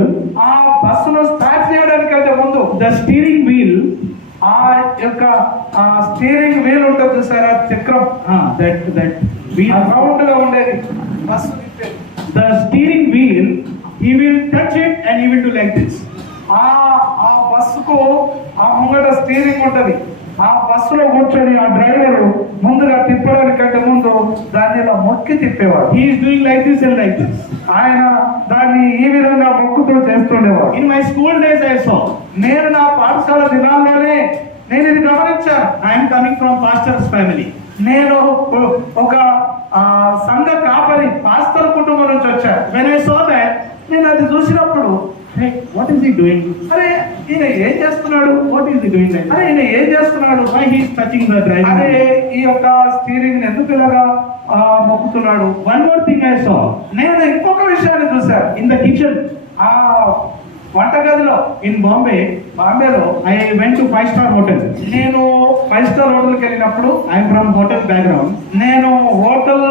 ఆ బస్సును స్టార్ట్ చేయడానికంటే ముందు the steering wheel, ఆ యొక్క స్టీరింగ్ వీల్ ఉంటుంది చూసారా, చక్రం, that wheel, రౌండ్ గా ఉండేది bus తిప్పేది. the steering wheel, he will touch it and he will do like this. ఆ బస్సుకు ఆ ముంగట స్టీరింగ్ ఉంటది. ఆ బస్సులో కూర్చొని ఆ డ్రైవర్ ముందుగా తిప్పడానికంటే ముందు దాన్ని ఇలా మొక్కి తిప్పేవాడు. He is doing like this and like this. ఆయన దాన్ని ఈ విధంగా మొక్కుతూ చేస్తుండేవాడు. In my school days, I saw. నేను నా పాఠశాల దినాల్లోనే నేను ఇది గమనించాను. I am coming from pastor's family. నేను ఒక సంఘ కాపరి పాస్టర్ కుటుంబం నుంచి వచ్చాను. When I saw that, నేను అది చూసినప్పుడు, hey, what is he doing? అరే ఈయన ఏం చేస్తున్నాడు, What is he doing like అరే that? ఈయన ఏం చేస్తున్నాడు, Why he is touching the driver? అరే ఈ యొక్క స్టీరింగ్ ఎందుకు ఇలాగా మొక్కుతున్నాడు. One more thing I saw. నేను ఇంకొక విషయాన్ని చూశాను. In the kitchen, ఆ వంటగదిలో in Bombay, బాంబేలో I went to 5-star hotel. నేను 5 స్టార్ హోటల్కి వెళ్ళినప్పుడు, I am from hotel background. నేను హోటల్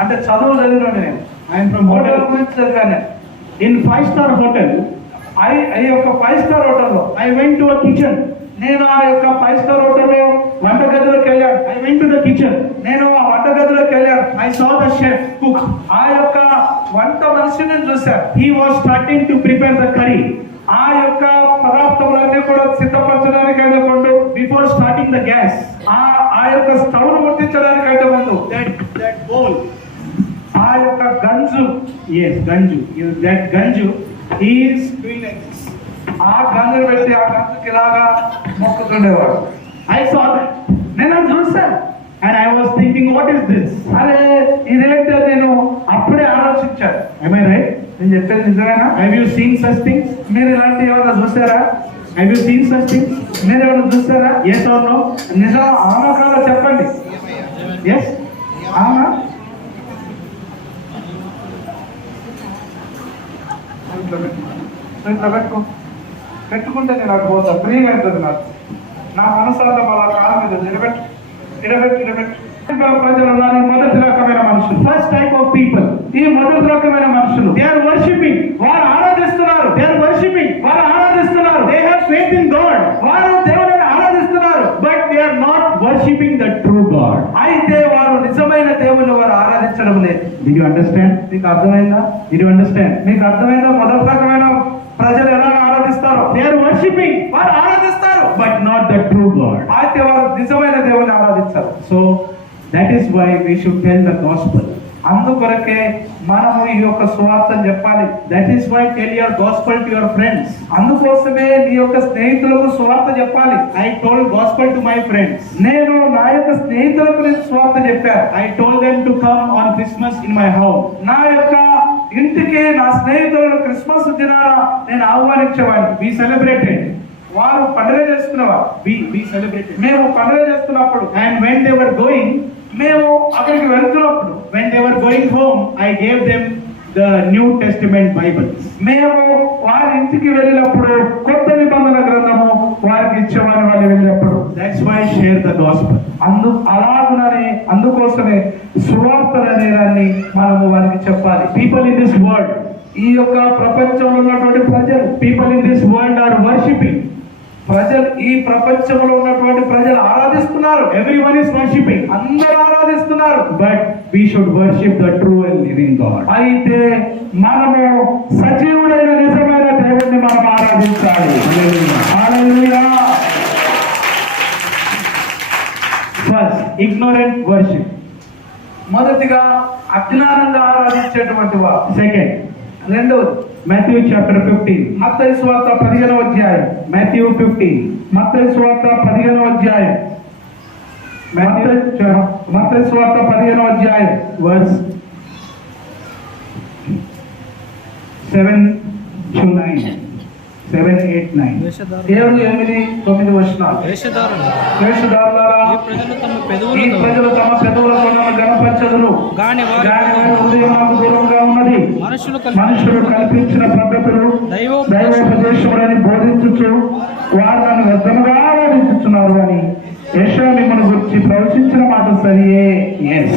అంటే చదువు చదివినాను. నేను I am from hotel hotel. గురించి చదివాను. In 5-star hotel, ఈ యొక్క 5 స్టార్ హోటల్లో I went to a kitchen. నేను ఆ యొక్క 5 స్టార్ హోటల్లో వంటగదిలోకి వెళ్ళాను. I went to the kitchen. నేను ఆ వంటగదిలోకి వెళ్ళాను. I saw the chef cook. ఆ యొక్క వంట మనిషిని చూశాను. He was starting to prepare the curry. ఆ యొక్క పదార్థములన్నీ కూడా సిద్ధపరచడానికి ముందు, Before starting the gas, ఆ యొక్క స్టవ్ను ముట్టించడానికంటే ముందు that bowl, ఆ యొక్క గంజు, yes, ganju. That ganju is doing like this. ఆ గంజును పెట్టి ఆ గంజుకి ఇలాగా మొక్కుతుండేవాడు. I saw that నేను అది చూశాను. and I was thinking, what is this? అరే ఇదేంటో నేను అప్పుడే ఆలోచించాను. Am I right? నేను చెప్పేది నిజమేనా? Have you seen such things? మీరు ఇలాంటి ఏమైనా చూసారా? Have you seen such things? మీరు ఏమైనా చూసారా? Yes or no? నిజం అవునా కాదా చెప్పండి. Yes? అవునా? ఇంట్లో పెట్టుకుంటే నేను అటు పోతా, ఫ్రీగా అవుతుంది నాకు. నా మనసాల వాళ్ళ కాలం మీద నిలబెట్టు ప్రజలు ఉన్నారు. ఈ మొదటి రకమైన మనుషులు, First type of people, ఈ మొదటి రకమైన మనుషులు they are worshipping. వారు ఆరాధిస్తున్నారు. They are worshipping. వారు ఆరాధిస్తున్నారు. They have faith in God, వారు దేవుడిని ఆరాధిస్తున్నారు. but they are not worshipping the true God. అయితే వారు నిజమైన దేవుని వారు ఆరాధించడం లేదు. Did you understand? మీకు అర్థమైందా? Did you understand? మీకు అర్థమైందా? మొదటి రకమైన ప్రజలు ఎలా ఆరాధిస్తారు? They are worshipping, వారు ఆరాధిస్తారు, but not the true God. అయితే వారు నిజమైన దేవుని ఆరాధించారు. So that is why we should tell the gospel. అందుకొరకే మనము ఈ యొక్క సువార్తను చెప్పాలి. That is why tell your gospel to your friends. అందుకోసమే నీ యొక్క స్నేహితులకు సువార్త చెప్పాలి. I told gospel to my friends. నేను నా యొక్క స్నేహితులకు నేను సువార్త చెప్పాను. I told them to come on Christmas in my house. నా యొక్క ఇంటికి నా స్నేహితులను క్రిస్మస్ దినాన నేను ఆహ్వానించేవాడిని. We celebrated. వారు పండుగ చేసుకునేవారు, We celebrated. మేము పండుగ చేస్తున్నప్పుడు, And when they were going, మేము అక్కడికి వెళ్తున్నప్పుడు, when they were going home, I gave them the New Testament Bibles. మేము వారి ఇంటికి వెళ్ళినప్పుడు కొత్త నిబంధన గ్రంథము వారికి ఇచ్చేవారిని వాళ్ళు వెళ్ళినప్పుడు. That's why I share the gospel. అలాగుననే అందుకోసమే సువార్తలు అనే దాన్ని మనము వారికి చెప్పాలి. People in this world, ఈ యొక్క ప్రపంచంలో ఉన్నటువంటి ప్రజలు, people in this world are worshipping. ఈ ప్రపంచంలో ఉన్నటువంటి ప్రజలు ఆరాధిస్తున్నారు. Everyone is worshipping. అందరూ ఆరాధిస్తున్నారు. But we should worship the true and living God. అయితే మనము సజీవుడైన నిజమైన దేవుణ్ణి మనం ఆరాధించాలి. హల్లెలూయా. First, ignorant worship. మొదటిగా అజ్ఞానంగా ఆరాధించేటువంటి వారు. Second, రెండవది Matthew chapter 15. మత్తయి సువార్త 15వ అధ్యాయం. Matthew 15. మత్తయి సువార్త 15వ అధ్యాయం. మత్తయి సువార్త 15వ అధ్యాయం Verse 7 to 9. 7, 8, 9. 7, 8, 9 వచనాలు. వేషధారులారా, ఈ ప్రజలు తమ ఈ ప్రజలు తమ పెదవులతో నన్ను గణపరచెదరు, గాని గాని వారి హృదయం నాకు దూరంగా ఉన్నది. మనుషులు కల్పించిన పద్ధతులు దైవోపదేశములని బోధించుచు వారు నన్ను వ్యర్థముగా ఆరాధించుచున్నారు అని యెషయా మిమ్మల్ని గురించి ప్రవచించిన మాట సరియే. Yes.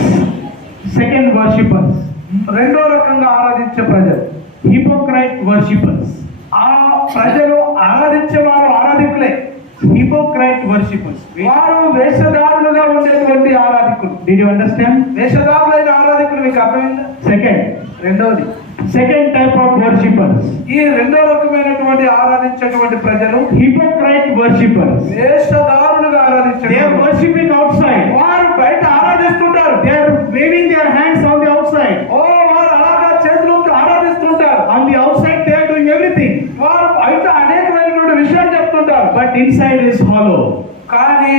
Second, worshippers. రెండో రకంగా ఆరాధించే ప్రజలు Hypocrite worshippers. ఆ ప్రజలు ఆరాధించేవారు ఆరాధికులే. Hypocrite worshippers. వారు వేషధారులుగా ఉండేటువంటి ఆరాధికులు. Did you understand? వేషధారులైన ఆరాధికులు మీకు అర్థమైందా? Second. రెండవది, Second type of worshippers. ఈ రెండో రకమైనటువంటి ఆరాధించేటువంటి ప్రజలు Hypocrite worshippers. వేషధారులుగా They are ఆరాధించే worshipping outside. వారు బయట ఆరాధిస్తుంటారు. They are waving their hands on the outside. వారు అలాగా చేతులతో ఆరాధిస్తుంటారు. On the outside they are doing everything. వారు బయట అనేకమైనటువంటి విషయాలు చెప్తుంటారు. But inside is hollow. కానీ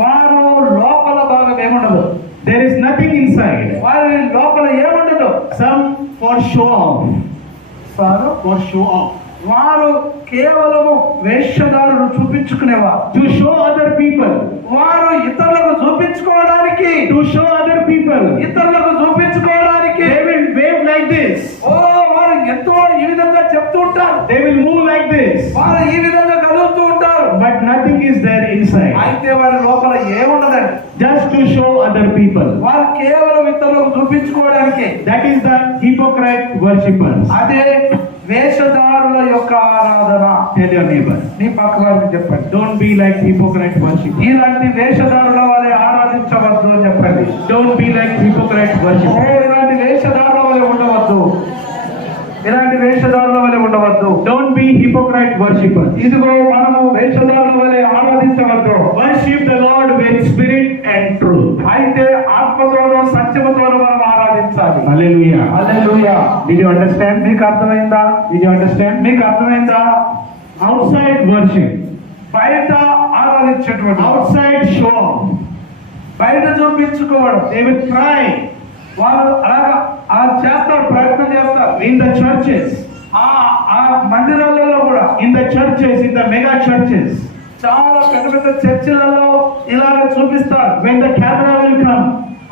వారు లోపల భాగం ఏముండదు. There is nothing inside. వారి లోపల ఏముండదు. Some for show off. వారు For show off. వారు కేవలము వేషధారులు చూపించుకునేవారు. To show other people. వారు ఇతరులకు చూపించుకోవడానికి, To show other people. ఇతరులకు చూపించుకోవడానికి They will wave like this. వారు ఎంతో ఈ విధంగా చెప్తూ ఉంటారు. They will move like this. వారు ఈ విధంగా కదులుతూ ఉంటారు. But nothing is there inside. అయితే వారి లోపల ఏముండదండి. Just to show other people. వారు కేవలం ఇతరులకు చూపించుకోవడానికి. That is the hypocrite worshippers. అదే వేషధారుల యొక్క ఆరాధన. Tell your neighbor. నీ పక్క వారికి చెప్పండి, Don't be like hypocrite worshippers. ఇలాంటి వేషధారుల వలె ఆరాధించవద్దు అని చెప్పండి. Don't be like hypocrite worshippers. ఇలాంటి వేషధారుల వలె ఉండవద్దు. ఇలాంటి వేషధారుల వలె ఉండవద్దు. Don't be hypocrite worshippers. ఇదిగో మనము వేషధారుల వలె ఆరాధించవద్దు. Worship the Lord with spirit and truth. అయితే ఆత్మతోనూ సత్యముతోనూ మనం ఆరాధించాలి. Hallelujah. Hallelujah. Did you understand? మీకు అర్థమైందా? Did you understand? మీకు అర్థమైందా? Outside worship. బయట ఆరాధించేటువంటి Outside show off. బయట చూపించుకోవడం. They will try వారు అలాగా చేస్తారు, ప్రయత్నం చేస్తారు. in the churches. ఆ మందిరాలలో కూడా, In the churches, in the mega churches. చాలా పెద్ద పెద్ద చర్చిలలో ఇలాగ చూపిస్తారు. When the camera will come,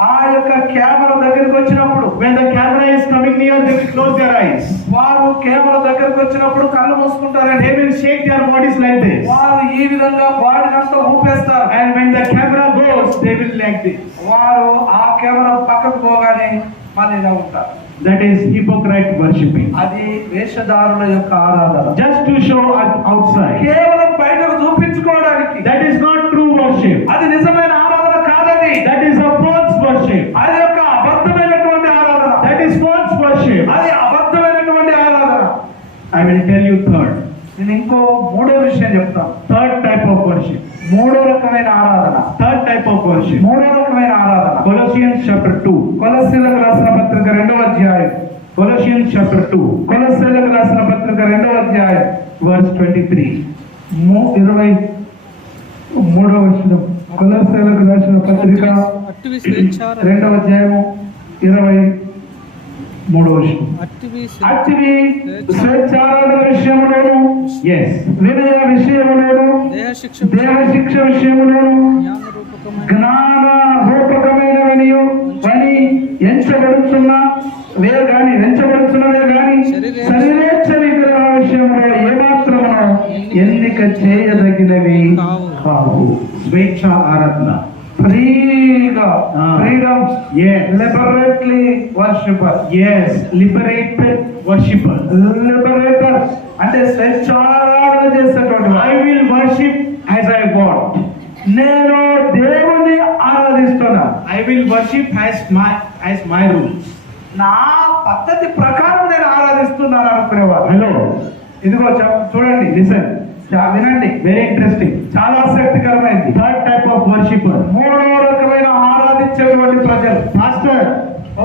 ఆ యొక్క కెమెరా దగ్గరికి వచ్చినప్పుడు, when the camera is coming near, they will close their eyes. వారు కెమెరా దగ్గరికి వచ్చినప్పుడు కళ్ళు మూసుకుంటారండి. They will shake their bodies like this. వారు ఈ విధంగా బాడీనంతా ఊపేస్తారు. And when the camera goes, they will like this. వారు ఆ కెమెరా పక్కకు పోగానే మళ్ళీ ఇలా ఉంటారు. That is hypocrite worshipping. అది వేషధారుల యొక్క ఆరాధన. Just to show outside. కేవలం బయటకు చూపించుకోవడానికి. That is not true worship. అది నిజమైన ఆరాధన కాదని. That is a false worship. అది యొక్క అబద్ధమైనటువంటి ఆరాధన. That is false worship. అది అబద్ధమైనటువంటి ఆరాధన. I will tell you third. నేను ఇంకో మూడో విషయం చెప్తాను. Third type of worship. మూడో రకమైన ఆరాధన. Third type of worship. మూడో రకమైన ఆరాధన. Colossians chapter 2. కొలస్సీలకు రాసిన పత్రిక Colossians chapter 2, కొలస్సీయులకు రాసిన పత్రిక 2వ అధ్యాయం verse 23. 23వ వచనం. కొలస్సీయులకు రాసిన పత్రిక 2వ అధ్యాయము 23వ వచనం. అట్టివి స్వేచ్ఛారాధన విషయములోను, Yes. వినయ విషయములోను, దేహ శిక్ష విషయములోను, జ్ఞాన రూపకమైనవనియు అని ఎంచబడుతున్నవే గాని శరీరేచ్ఛ విగ్రహ విషయంలో ఏమాత్రమును ఎన్నిక చేయదగినవి కావు. స్వేచ్ఛ ఆరాధన. ఫ్రీగా, freedom, Yes. Liberately worshipper. Yes. Liberated worshipper. Liberator అంటే స్వేచ్ఛారాధన చేసేటువంటి I will worship as I want. నేను దేవుని ఆరాధిస్తున్నా. I will worship as my rules. నా పద్ధతి ప్రకారం నేను ఆరాధిస్తున్నాను అనుకునేవారు. Hello. ఇదిగో చూడండి, లిసన్, వినండి, Very interesting. చాలా ఆసక్తికరమైనది. Third type of worshipper. మూడవ రకమైన ఆరాధించేటువంటి ప్రజలు. Pastor, ఓ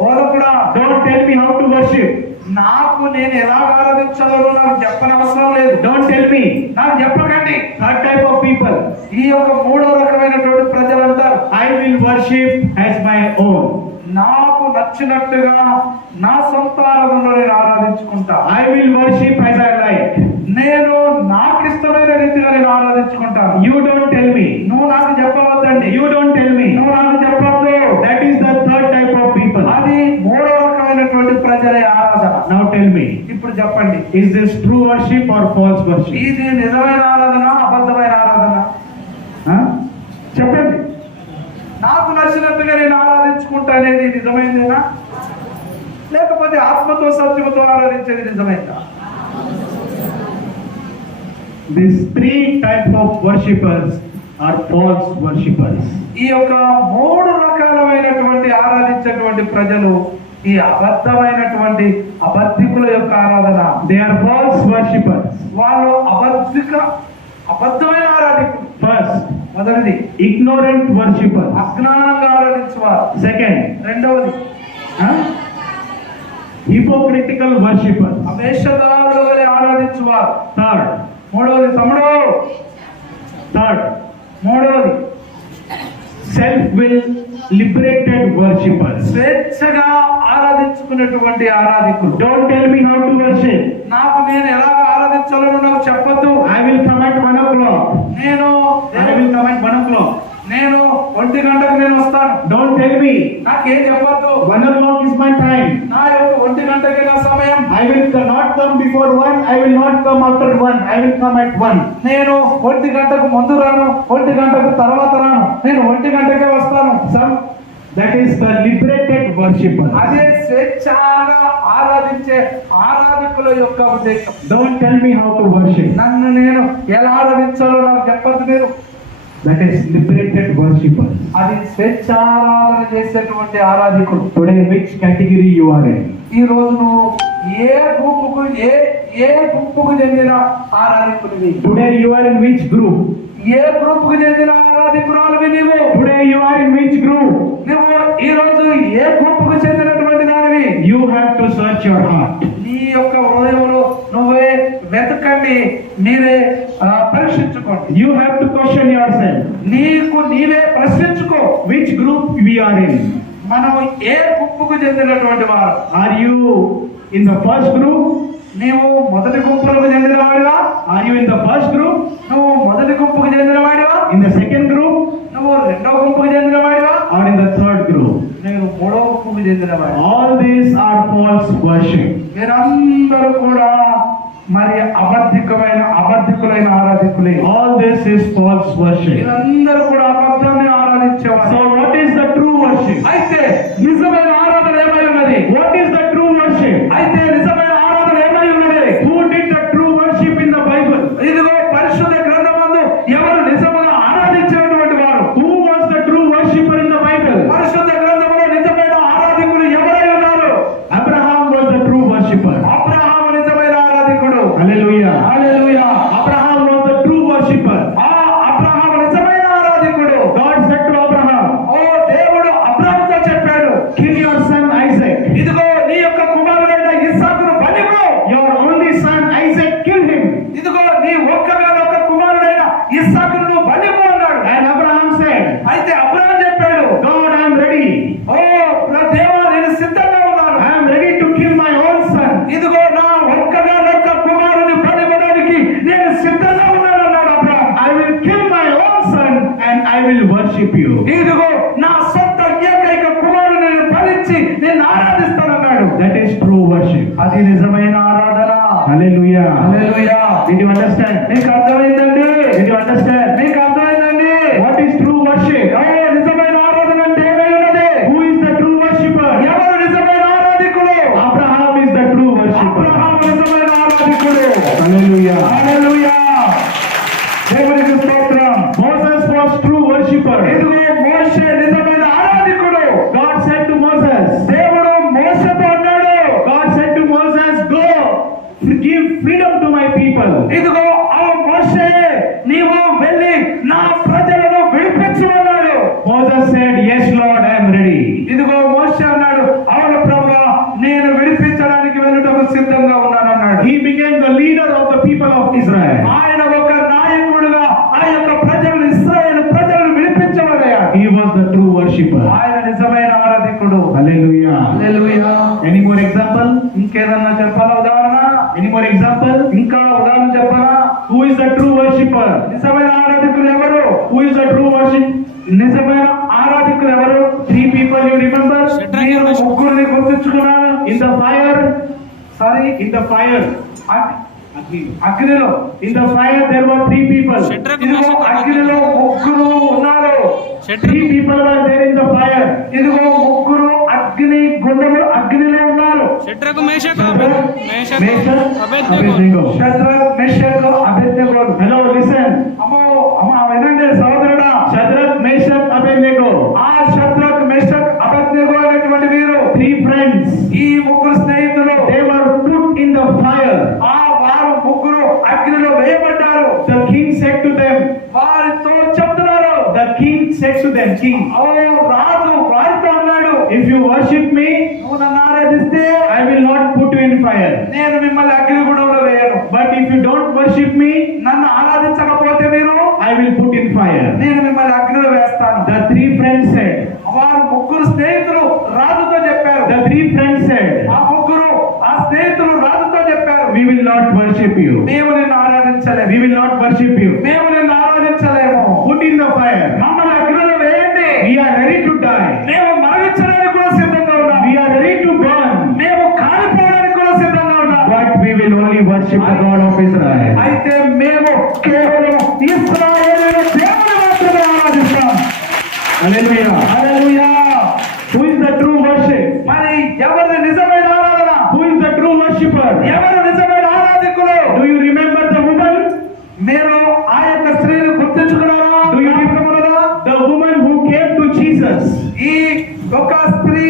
బోధకుడా, don't tell me how to worship. నాకు నేను ఎలా ఆరాధించాలో నాకు చెప్పనవసరం లేదు. Don't tell me. నాకు చెప్పకండి. Third type of people. ఈ యొక్క మూడవ రకమైనటువంటి ప్రజలంటారు, I will worship as my own. నాకు నచ్చినట్టుగా నా సొంత ఆరాధనలో నేను ఆరాధించుకుంటా. I will worship as I like. నేను నాకు ఇష్టమైన రీతిగా నేను ఆరాధించుకుంటాను. You don't tell me. నువ్వు నాకు చెప్పవద్దండి. You don't tell me. నువ్వు నాకు చెప్పొద్దు. That is the third type of people. అది మూడో రకమైనటువంటి ప్రజల ఆరాధన. Now tell me, ఇప్పుడు చెప్పండి, is this true worship or false worship? ఇది నిజమైన ఆరాధన, అబద్ధమైన ఆరాధన? చెప్పండి. నాకు నచ్చినట్టుగా నేను ఆరాధించుకుంటా అనేది నిజమైందేనా, లేకపోతే ఆత్మతో సత్యముతో ఆరాధించేది నిజమైందా? These three types of worshippers are false worshippers. ఈ యొక్క మూడు రకాలైనటువంటి ఆరాధించేటువంటి ప్రజలు ఈ అబద్ధికుల యొక్క ఆరాధన. They are false worshippers. వాళ్ళు అబద్ధమైన ఆరాధికులు. First, మొదటిది ignorant worshippers. అజ్ఞానంగా ఆరాధించేవారు. Second, రెండవది hypocritical worshippers. అవేషధారుల వలె ఆరాధించేవారు. Third, మూడవది మూడవది self-will liberated worshippers. స్వేచ్ఛగా ఆరాధించుకునేటువంటి ఆరాధికులు. Don't tell me how to worship. నాకు నేను ఎలా ఆరాధించాలో నాకు చెప్పొద్దు. I will come at 1 o'clock. నేను 1 o'clock. నేను 1 గంటకు నేను వస్తాను. Don't tell me. నాకేం చెప్పొద్దు. 1 o'clock is my time. నా యొక్క 1 గంటకే నా సమయం. I will not come before 1. I will not come after 1. I will come at 1. నేను 1 గంటకు ముందు రాను, 1 గంటకు తర్వాత రాను, నేను 1 గంటకే వస్తాను. That is the liberated worshipper. అదే స్వేచ్ఛగా ఆరాధించే ఆరాధకుల యొక్క ఉద్దేశం. Don't tell me how to worship. నన్ను నేను ఎలా ఆరాధించాలో నాకు చెప్పదు మీరు. That is liberated worshipper. అది స్వేచ్ఛారాధన చేసేటువంటి ఆరాధికుడు. Today, which category you are in? ఈ రోజు నువ్వు ఏ గుంపుకు చెందిన ఆరాధికుడివి? Today you are in which group? ఏ గ్రూపుకు చెందిన ఆరాధికురాలువి నీవు? Today you are in which group? నువ్వు ఈ రోజు ఏ గ్రూపుకు చెందినటువంటి దానివి? You have to search your heart. నీ యొక్క హృదయంలో నువ్వే వెతకండి, మీరే పరీక్షించుకోండి. You have to question yourself. నీవే ప్రశ్నించుకో. Which group we are in? మనం ఏ గుంపుకు చెందినటువంటి వారు? Are you in the first group? నీవు మొదటి గుంపులకు చెందినవాడివా? Are you in the first group? నువ్వు మొదటి గుంపుకు చెందినవాడివా? In the second group? నువ్వు రెండవ గుంపుకు చెందినవాడివా? Or in the third group? నేను మూడవ గుంపుకు చెందినవాడి. All these are false worship. మీరందరూ కూడా మరి అబద్ధికులైన ఆరాధికులే. All this is false worship. మీరందరూ కూడా అబద్ధాన్ని ఆరాధించేవారు. So what is the true worship? అయితే నిజమైన ఆరాధన ఏమై ఉన్నది? What is the true worship? అయితే నిజమైన ఆరాధన ఏమై ఉన్నది? Who did the true worship in the Bible? ఇదిగో పరిశుద్ధ గ్రంథమందు ఎవరు నిజముగా ఆరాధించేటువంటి వారు? Who was the true worshipper in the Bible? పరిశుద్ధ గ్రంథములో నిజమైన ఆరాధికులు ఎవరై ఉన్నారు? Abraham was the true worshipper. Abraham నిజమైన ఆరాధికుడు. Hallelujah. Hallelujah. Abraham was the true worshipper. Abraham నిజమైన ఆరాధికుడు. God said to Abraham, ఓ దేవుడు అబ్రహాముతో చెప్పాడు, kill your son Isaac. ఇదిగో worship you. ఇదిగో నా సొంత ఏకైక కుమారుని నేను భరించి నేను ఆరాధిస్తానన్నాడు. That is true worship. అది నిజమైన ఆరాధన. Hallelujah. Hallelujah. Did you understand? మీకు అర్థమైందండి? Did you understand? మీకు అర్థమైందండి? What is true worship? నిజమైన ఆరాధన అంటే ఏమై ఉన్నది? Who is the true worshipper? ఎవరు నిజమైన ఆరాధికుడు? Abraham is the true worshipper. Abraham నిజమైన ఆరాధికుడు. Hallelujah. హల్లెలూయా. దేవునికి స్తోత్రం. Moses was true worshipper. ఇదిగో మోషే నిజమైన ఆరాధికుడు. God said to Moses, దేవుడు మోషేతో అన్నాడు, God said to Moses, go, give freedom to my people. ఇదిగో ఆ మోషే నీవు వెళ్ళి నా ప్రజలను విడిపించమన్నాడు. Moses said, yes Lord, I am ready. ఇదిగో మోషే అన్నాడు, అవును ప్రభువా నేను విడిపించడానికి వెళ్ళటకు సిద్ధంగా ఉన్నాను అన్నాడు. He became the leader of the people of Israel. ఆయన ఒక నాయకుడుగా ఆ యొక్క ప్రజలను ఇశ్రాయేలు ప్రజలను విడిపించమయ్యాడు. He was the true worshipper. ఆయన నిజమైన ఆరాధికుడు. Hallelujah. హల్లెలూయా. Any more example? ఇంకేదన్నా చెప్పాలా ఉదాహరణ? Any more example? ఇంకా ఉదాహరణ చెప్పాలా? Who is the true worshipper? నిజమైన ఆరాధికులు ఎవరు? Who is the true worship? నిజమైన ఆరాధికులు ఎవరు? 3 people you remember? మీరు ముగ్గురిని గుర్తుంచుకున్నాను. In the fire, sorry in the fire, అగ్నిలో. in the fire there were 3 people. ఇదిగో అగ్నిలో ముగ్గురు ఉన్నారు. 3 people were there in the fire. ఇదిగో ముగ్గురు అగ్ని గుండెలు అగ్నిలో ఉన్నారు. షడ్రకు మేషకు Meshach, అబేద్నెగో. Abednego. శద్రక్ మెషకు అబేద్నెగో. Hello, listen. అమ్మో అమ్మా వినండి సహోదరుడా. Shadrach, Meshach, Abednego. ఆ శద్రక్ మెషక్ అబేద్నెగో అనేటువంటి వీరు 3 friends. ఈ ముగ్గురు స్నేహితులు They were put in the fire. వారు ముగ్గురు అగ్నిలో వేయబడ్డారు. The king said to them, వారితో చెప్తున్నారు. the king said to them, king, ఓ రాజు వారితో అన్నాడు, if you worship me, నువ్వు నన్ను ఆరాధిస్తే I will not put you in fire. నేను మిమ్మల్ని అగ్నిగుండంలో వేయను. But if you don't worship me, నన్ను ఆరాధించకపోతే మీరు I will put in fire. నేను మిమ్మల్ని అగ్నిలో వేస్తాను. The 3 friends said, వారు ముగ్గురు స్నేహితులు రాజుతో చెప్పారు. the 3 friends said, ఆ ముగ్గురు ఆ స్నేహితులు రాజుతో చెప్పారు, we will not worship you. మేము నిన్ను ఆరాధించలేము. We will not worship you. మేము నిన్ను ఆరాధించలేము. Put in the fire. మమ్మల్ని అగ్నిలో వేయండి. We are ready to die. మేము మరణించడానికి కూడా సిద్ధంగా ఉన్నాం. We are ready to burn. మేము కాలిపోవడానికి కూడా సిద్ధంగా ఉన్నాం. But we will only worship the God of Israel. అయితే మేము కేవలం ఇశ్రాయేలు దేవుని మాత్రమే ఆరాధిస్తాం. Hallelujah. Hallelujah. Who is the true worship? మరి ఎవరి నిజమైన ఆరాధన? Who is the true worshipper? ఎవరు నిజమైన ఆరాధికులు? Do you remember the woman? మీరు ఆ యొక్క స్త్రీని గుర్తించుకున్నారా? Do you remember the woman who came to Jesus? ఈ ఒక స్త్రీ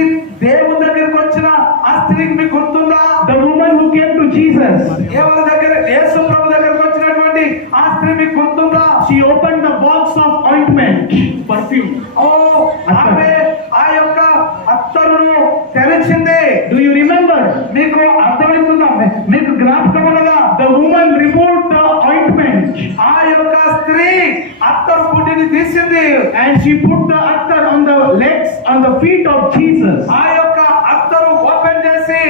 దేవుని దగ్గరికి వచ్చిన ఆ స్త్రీకి మీకు గుర్తుందా? The woman who came to Jesus. ఎవరి దగ్గర? యేసు ప్రభు దగ్గరికి వచ్చినటువంటి ఆ స్త్రీ మీకు గుర్తుందా? She opened the box of ointment, perfume. ఓ ఆమె ఆ యొక్క అత్తరును తెరిచింది. Do you remember? మీకు అర్థమవుతుందా? మీకు జ్ఞాపకం ఉన్నదా? The woman removed the ointment ఆ యొక్క స్త్రీ అత్తరు పుట్టిని తీసింది. and she put the attar on the legs, on the feet of Jesus. ఆ యొక్క అత్తరు ఓపెన్ చేసి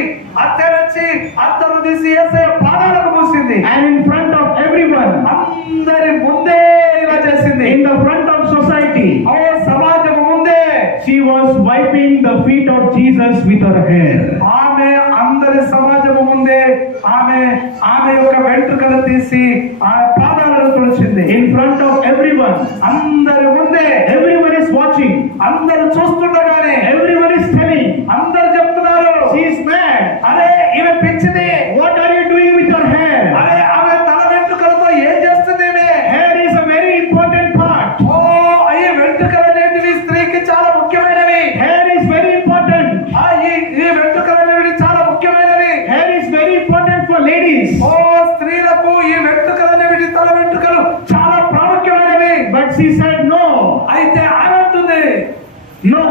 అత్తరించి అత్తరు తీసి యేసయ్య పాదాలకు పూసింది. And in front of everyone, అందరి ముందే ఇలా చేసింది. in the front of society, ఓ సమాజం ముందే she was wiping the feet of Jesus with her hair. ఆమె అందరి సమాజము ముందే ఆమె ఆమె యొక్క వెంట్రుకలు తీసి ఆ పాదాలను తుడిచింది. In front of everyone, అందరి ముందే everyone is watching, అందరూ చూస్తుండగానే everyone is telling, అందరూ చెప్తున్నారు, she is mad. అరే ఈమె పిచ్చిది. What are you doing with your hair? అరే ఆమె తల వెంట్రుకలతో ఏం చేస్తుంది? ఈమె Hair is a very important part. ఓ ఈ వెంట్రుకలు అనేటివి స్త్రీకి చాలా ముఖ్యమైనవి. Hair is very important. ఈ వెంట్రుకలు అనేవి చాలా ముఖ్యమైనవి. Hair is very important for ladies. ఓ స్త్రీలకు ఈ వెంట్రుకలు అనేవి తల వెంట్రుకలు చాలా ప్రాముఖ్యమైనవి. But she said, no, అయితే ఆమె అంటుంది, no,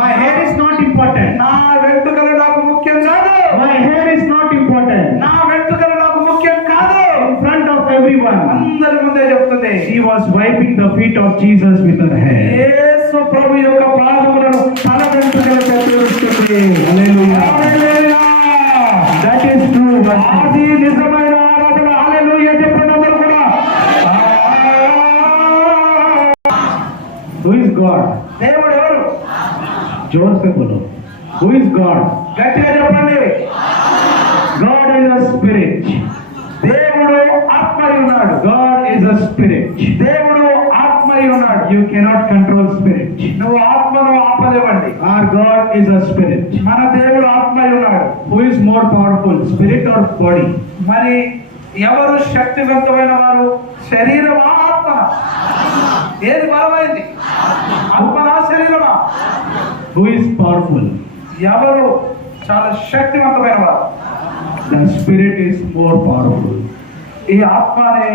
my hair is not important. నా వెంట్రుకలు నాకు ముఖ్యం కాదు. My hair is not important. నా వెంట్రుకలు నాకు ముఖ్యం కాదు. In front of everyone, అందరి ముందే చెప్తుంది. she was wiping the feet of Jesus with her hair. యేసు ప్రభు యొక్క పాదములను తల వెంట్రుకలతో తుడుస్తుంది. Hallelujah. Hallelujah. That is true worship. అది నిజమైన ఆరాధన. హల్లెలూయా చెప్పండి అందరూ కూడా. Who is God? God. గట్టిగా చెప్పండి. God is a spirit. దేవుడు ఆత్మై ఉన్నాడు. God is a spirit. దేవుడు ఆత్మై ఉన్నాడు. You cannot control spirit. నువ్వు ఆత్మను ఆపలేవండి. Our God is a spirit. మన దేవుడు ఆత్మై ఉన్నాడు. Who is more powerful, spirit or body? మరి ఎవరు శక్తివంతమైన వారు, శరీరమా ఆత్మ? ఏది బలమైంది, ఆత్మనా శరీరమా? Who is powerful? ఎవరు చాలా శక్తివంతమైన వారు? The spirit is more powerful. ఈ ఆత్మనే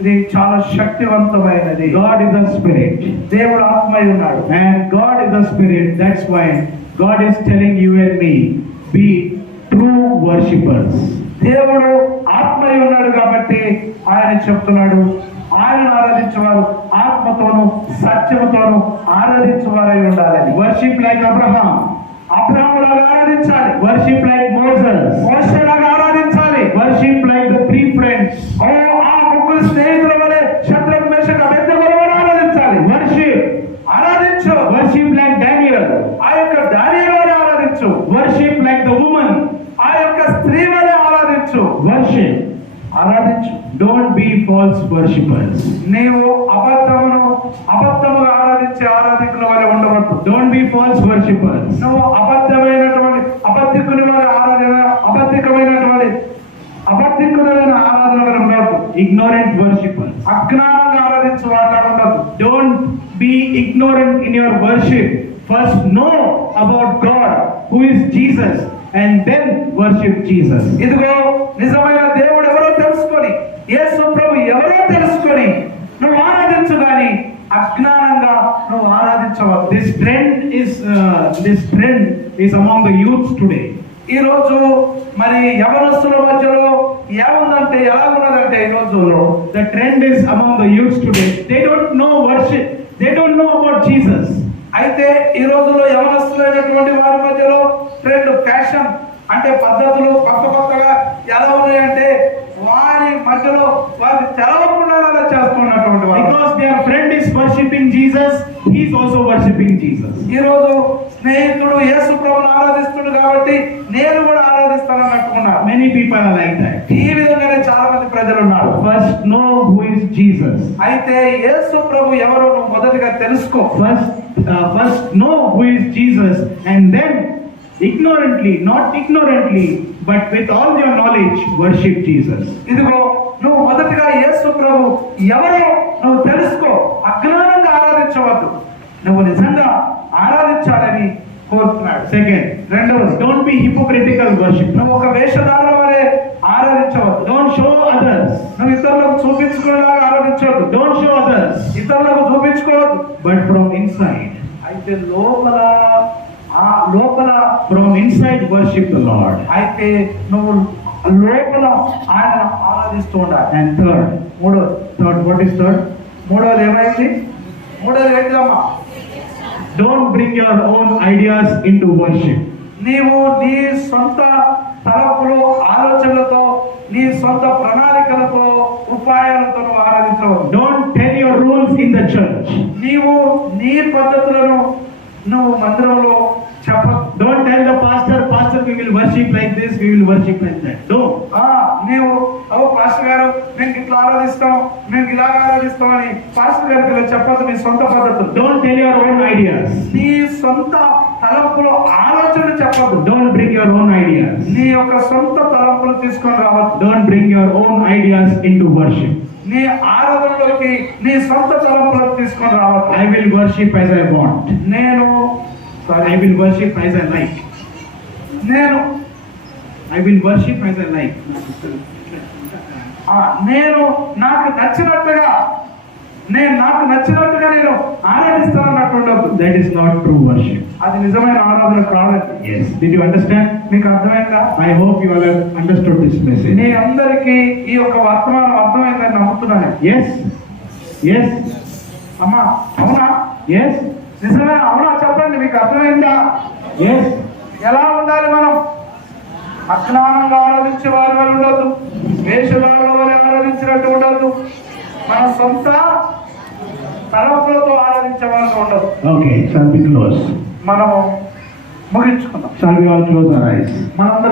ఇది చాలా శక్తివంతమైనది. God is a spirit. దేవుడు ఆత్మై ఉన్నాడు. And God is a spirit. That's why God is telling you and me, be true worshippers. దేవుడు ఆత్మై ఉన్నాడు కాబట్టి ఆయన చెప్తున్నాడు, ఆయనను ఆరాధించేవారు ఆత్మతోను సత్యముతోను ఆరాధించేవారై ఉండాలని. Worship like Abraham. అబ్రహాములాగా ఆరాధించాలి. Worship like Moses. మోషేలాగా ఆరాధించాలి. Worship like the three friends. ఓ ఆ ముగ్గురు స్నేహితుల వలె శద్రక్ మేషక్ అబేద్నెగోల వలె ఆరాధించాలి. Worship. ఆరాధించు. Worship like Daniel. ఆ యొక్క దానియేలు వలె ఆరాధించు. Worship like the woman. ఆ యొక్క స్త్రీ వలె ఆరాధించు. Worship. ఆరాధించు. Don't be false worshippers. నీవు అబద్ధముగా ఆరాధించే ఆరాధికుల వలె ఉండవద్దు. Don't be false worshippers. నువ్వు అబద్ధికుని వలె అబద్ధికులైన ఆరాధన వలె ఉండవద్దు. Ignorant worshippers. అజ్ఞానంగా ఆరాధించే వాళ్ళ ఉండదు. Don't be ignorant in your worship. First know about God, who is Jesus, and then worship Jesus. ఇదిగో నిజమైన దేవుడు ఎవరో తెలుసుకొని, యేసు ప్రభు ఎవరో తెలుసుకొని నువ్వు ఆరాధించు గాని అజ్ఞానంగా నువ్వు ఆరాధించవద్దు. This trend is among the youth today. ఈ రోజు మరి యవనస్తుల మధ్యలో ఏముందంటే, ఎలాగున్నదంటే ఈ రోజుల్లో The trend is among the youths today. They don't know worship. They don't know about Jesus. అయితే ఈ రోజుల్లో యవనస్తులైనటువంటి వారి మధ్యలో ట్రెండ్, ఫ్యాషన్ అంటే పద్ధతులు కొత్తగా ఎలా ఉన్నాయంటే వారి మధ్యలో వారికి తెలవకుండా అలా చేస్తున్నటువంటి వారు. Because their friend is worshiping Jesus, he is also worshiping Jesus. ఈ రోజు స్నేహితుడు యేసు ప్రభువును ఆరాధిస్తుడు కాబట్టి నేను కూడా ఆరాధిస్తాను అన్నట్టుకున్నారు. Many people are like that. ఈ విధంగానే చాలా మంది ప్రజలు ఉన్నారు. First know who is Jesus. అయితే యేసు ప్రభు ఎవరో నువ్వు మొదటిగా తెలుసుకో. First know who is Jesus, and then not ignorantly, but with all your knowledge, worship Jesus. ఇదిగో నువ్వు మొదటిగా యేసు ప్రభు ఎవరో నువ్వు తెలుసుకో. అజ్ఞానంగా ఆరాధించవద్దు, నువ్వు నిజంగా ఆరాధించాలని కోరుతున్నాడు. Second, రెండవది, don't be hypocritical worship. నువ్వు ఒక వేషధారుల వలె ఆరాధించవద్దు. Don't show others. నువ్వు ఇతరులకు చూపించుకునేలాగా ఆరాధించవద్దు. Don't show others, ఇతరులకు చూపించుకోవద్దు. but from inside. అయితే లోపల From inside, worship the Lord. అయితే నువ్వు లోపల ఆయన ఆరాధిస్తూ ఉండాలి. And third, what is third? మూడవది ఏమైంది? మూడవది ఏంటమ్మా? Don't bring your own ideas into worship. నీవు నీ సొంత తలపులు, ఆలోచనలతో, నీ సొంత ప్రణాళికలతో, ఉపాయాలతో నువ్వు ఆరాధించవద్దు. Don't tell your rules in the church. నీవు నీ పద్ధతులను నువ్వు మందిరంలో చెప్పదు. Don't tell the pastor, we will worship like this, we will worship like that. No. నీవు పాస్టర్ గారు మేము ఇట్లా ఆరాధిస్తాం, మేము ఇలాగ ఆరాధిస్తామని పాస్టర్ గారికి ఇలా చెప్పదు. నీ సొంత పద్ధతులు. Don't tell your own ideas. నీ సొంత తలంపులు, ఆలోచనలు చెప్పదు. Don't bring your own ideas. నీ యొక్క సొంత తలంపులు తీసుకొని రావద్దు. Don't bring your own ideas into worship. నీ ఆరాధనలోకి నీ సొంత తలంపులను తీసుకొని రావద్దు. I will worship as I want. I will worship as I like. I will worship as I like. నేను నాకు నచ్చినట్టుగా నేను ఆరాధిస్తానన్నట్టు ఉండదు. That is not true worship. అది నిజమైన ఆరాధన కాదండి. Yes. Did you understand? మీకు అర్థమైందా? I hope you all have understood this message. మీ అందరికీ ఈ యొక్క వర్తమానం అర్థమైందని నమ్ముతున్నాను. Yes. Yes. అమ్మా అవునా? Yes. నిజమే అవునా? చెప్పండి, మీకు అర్థమైందా? Yes. ఎలా ఉండాలి మనం? అజ్ఞానంగా ఆరాధించే వారి వల్ల ఉండదు, వేషధారుల వల్ల ఆరాధించినట్టు ఉండదు, మన సొంత తలంపులతో ఆరాధించే వాళ్ళకి ఉండదు. Okay, shall we close? మనము ముగించుకుందాం. Shall we all close our eyes? మనందరం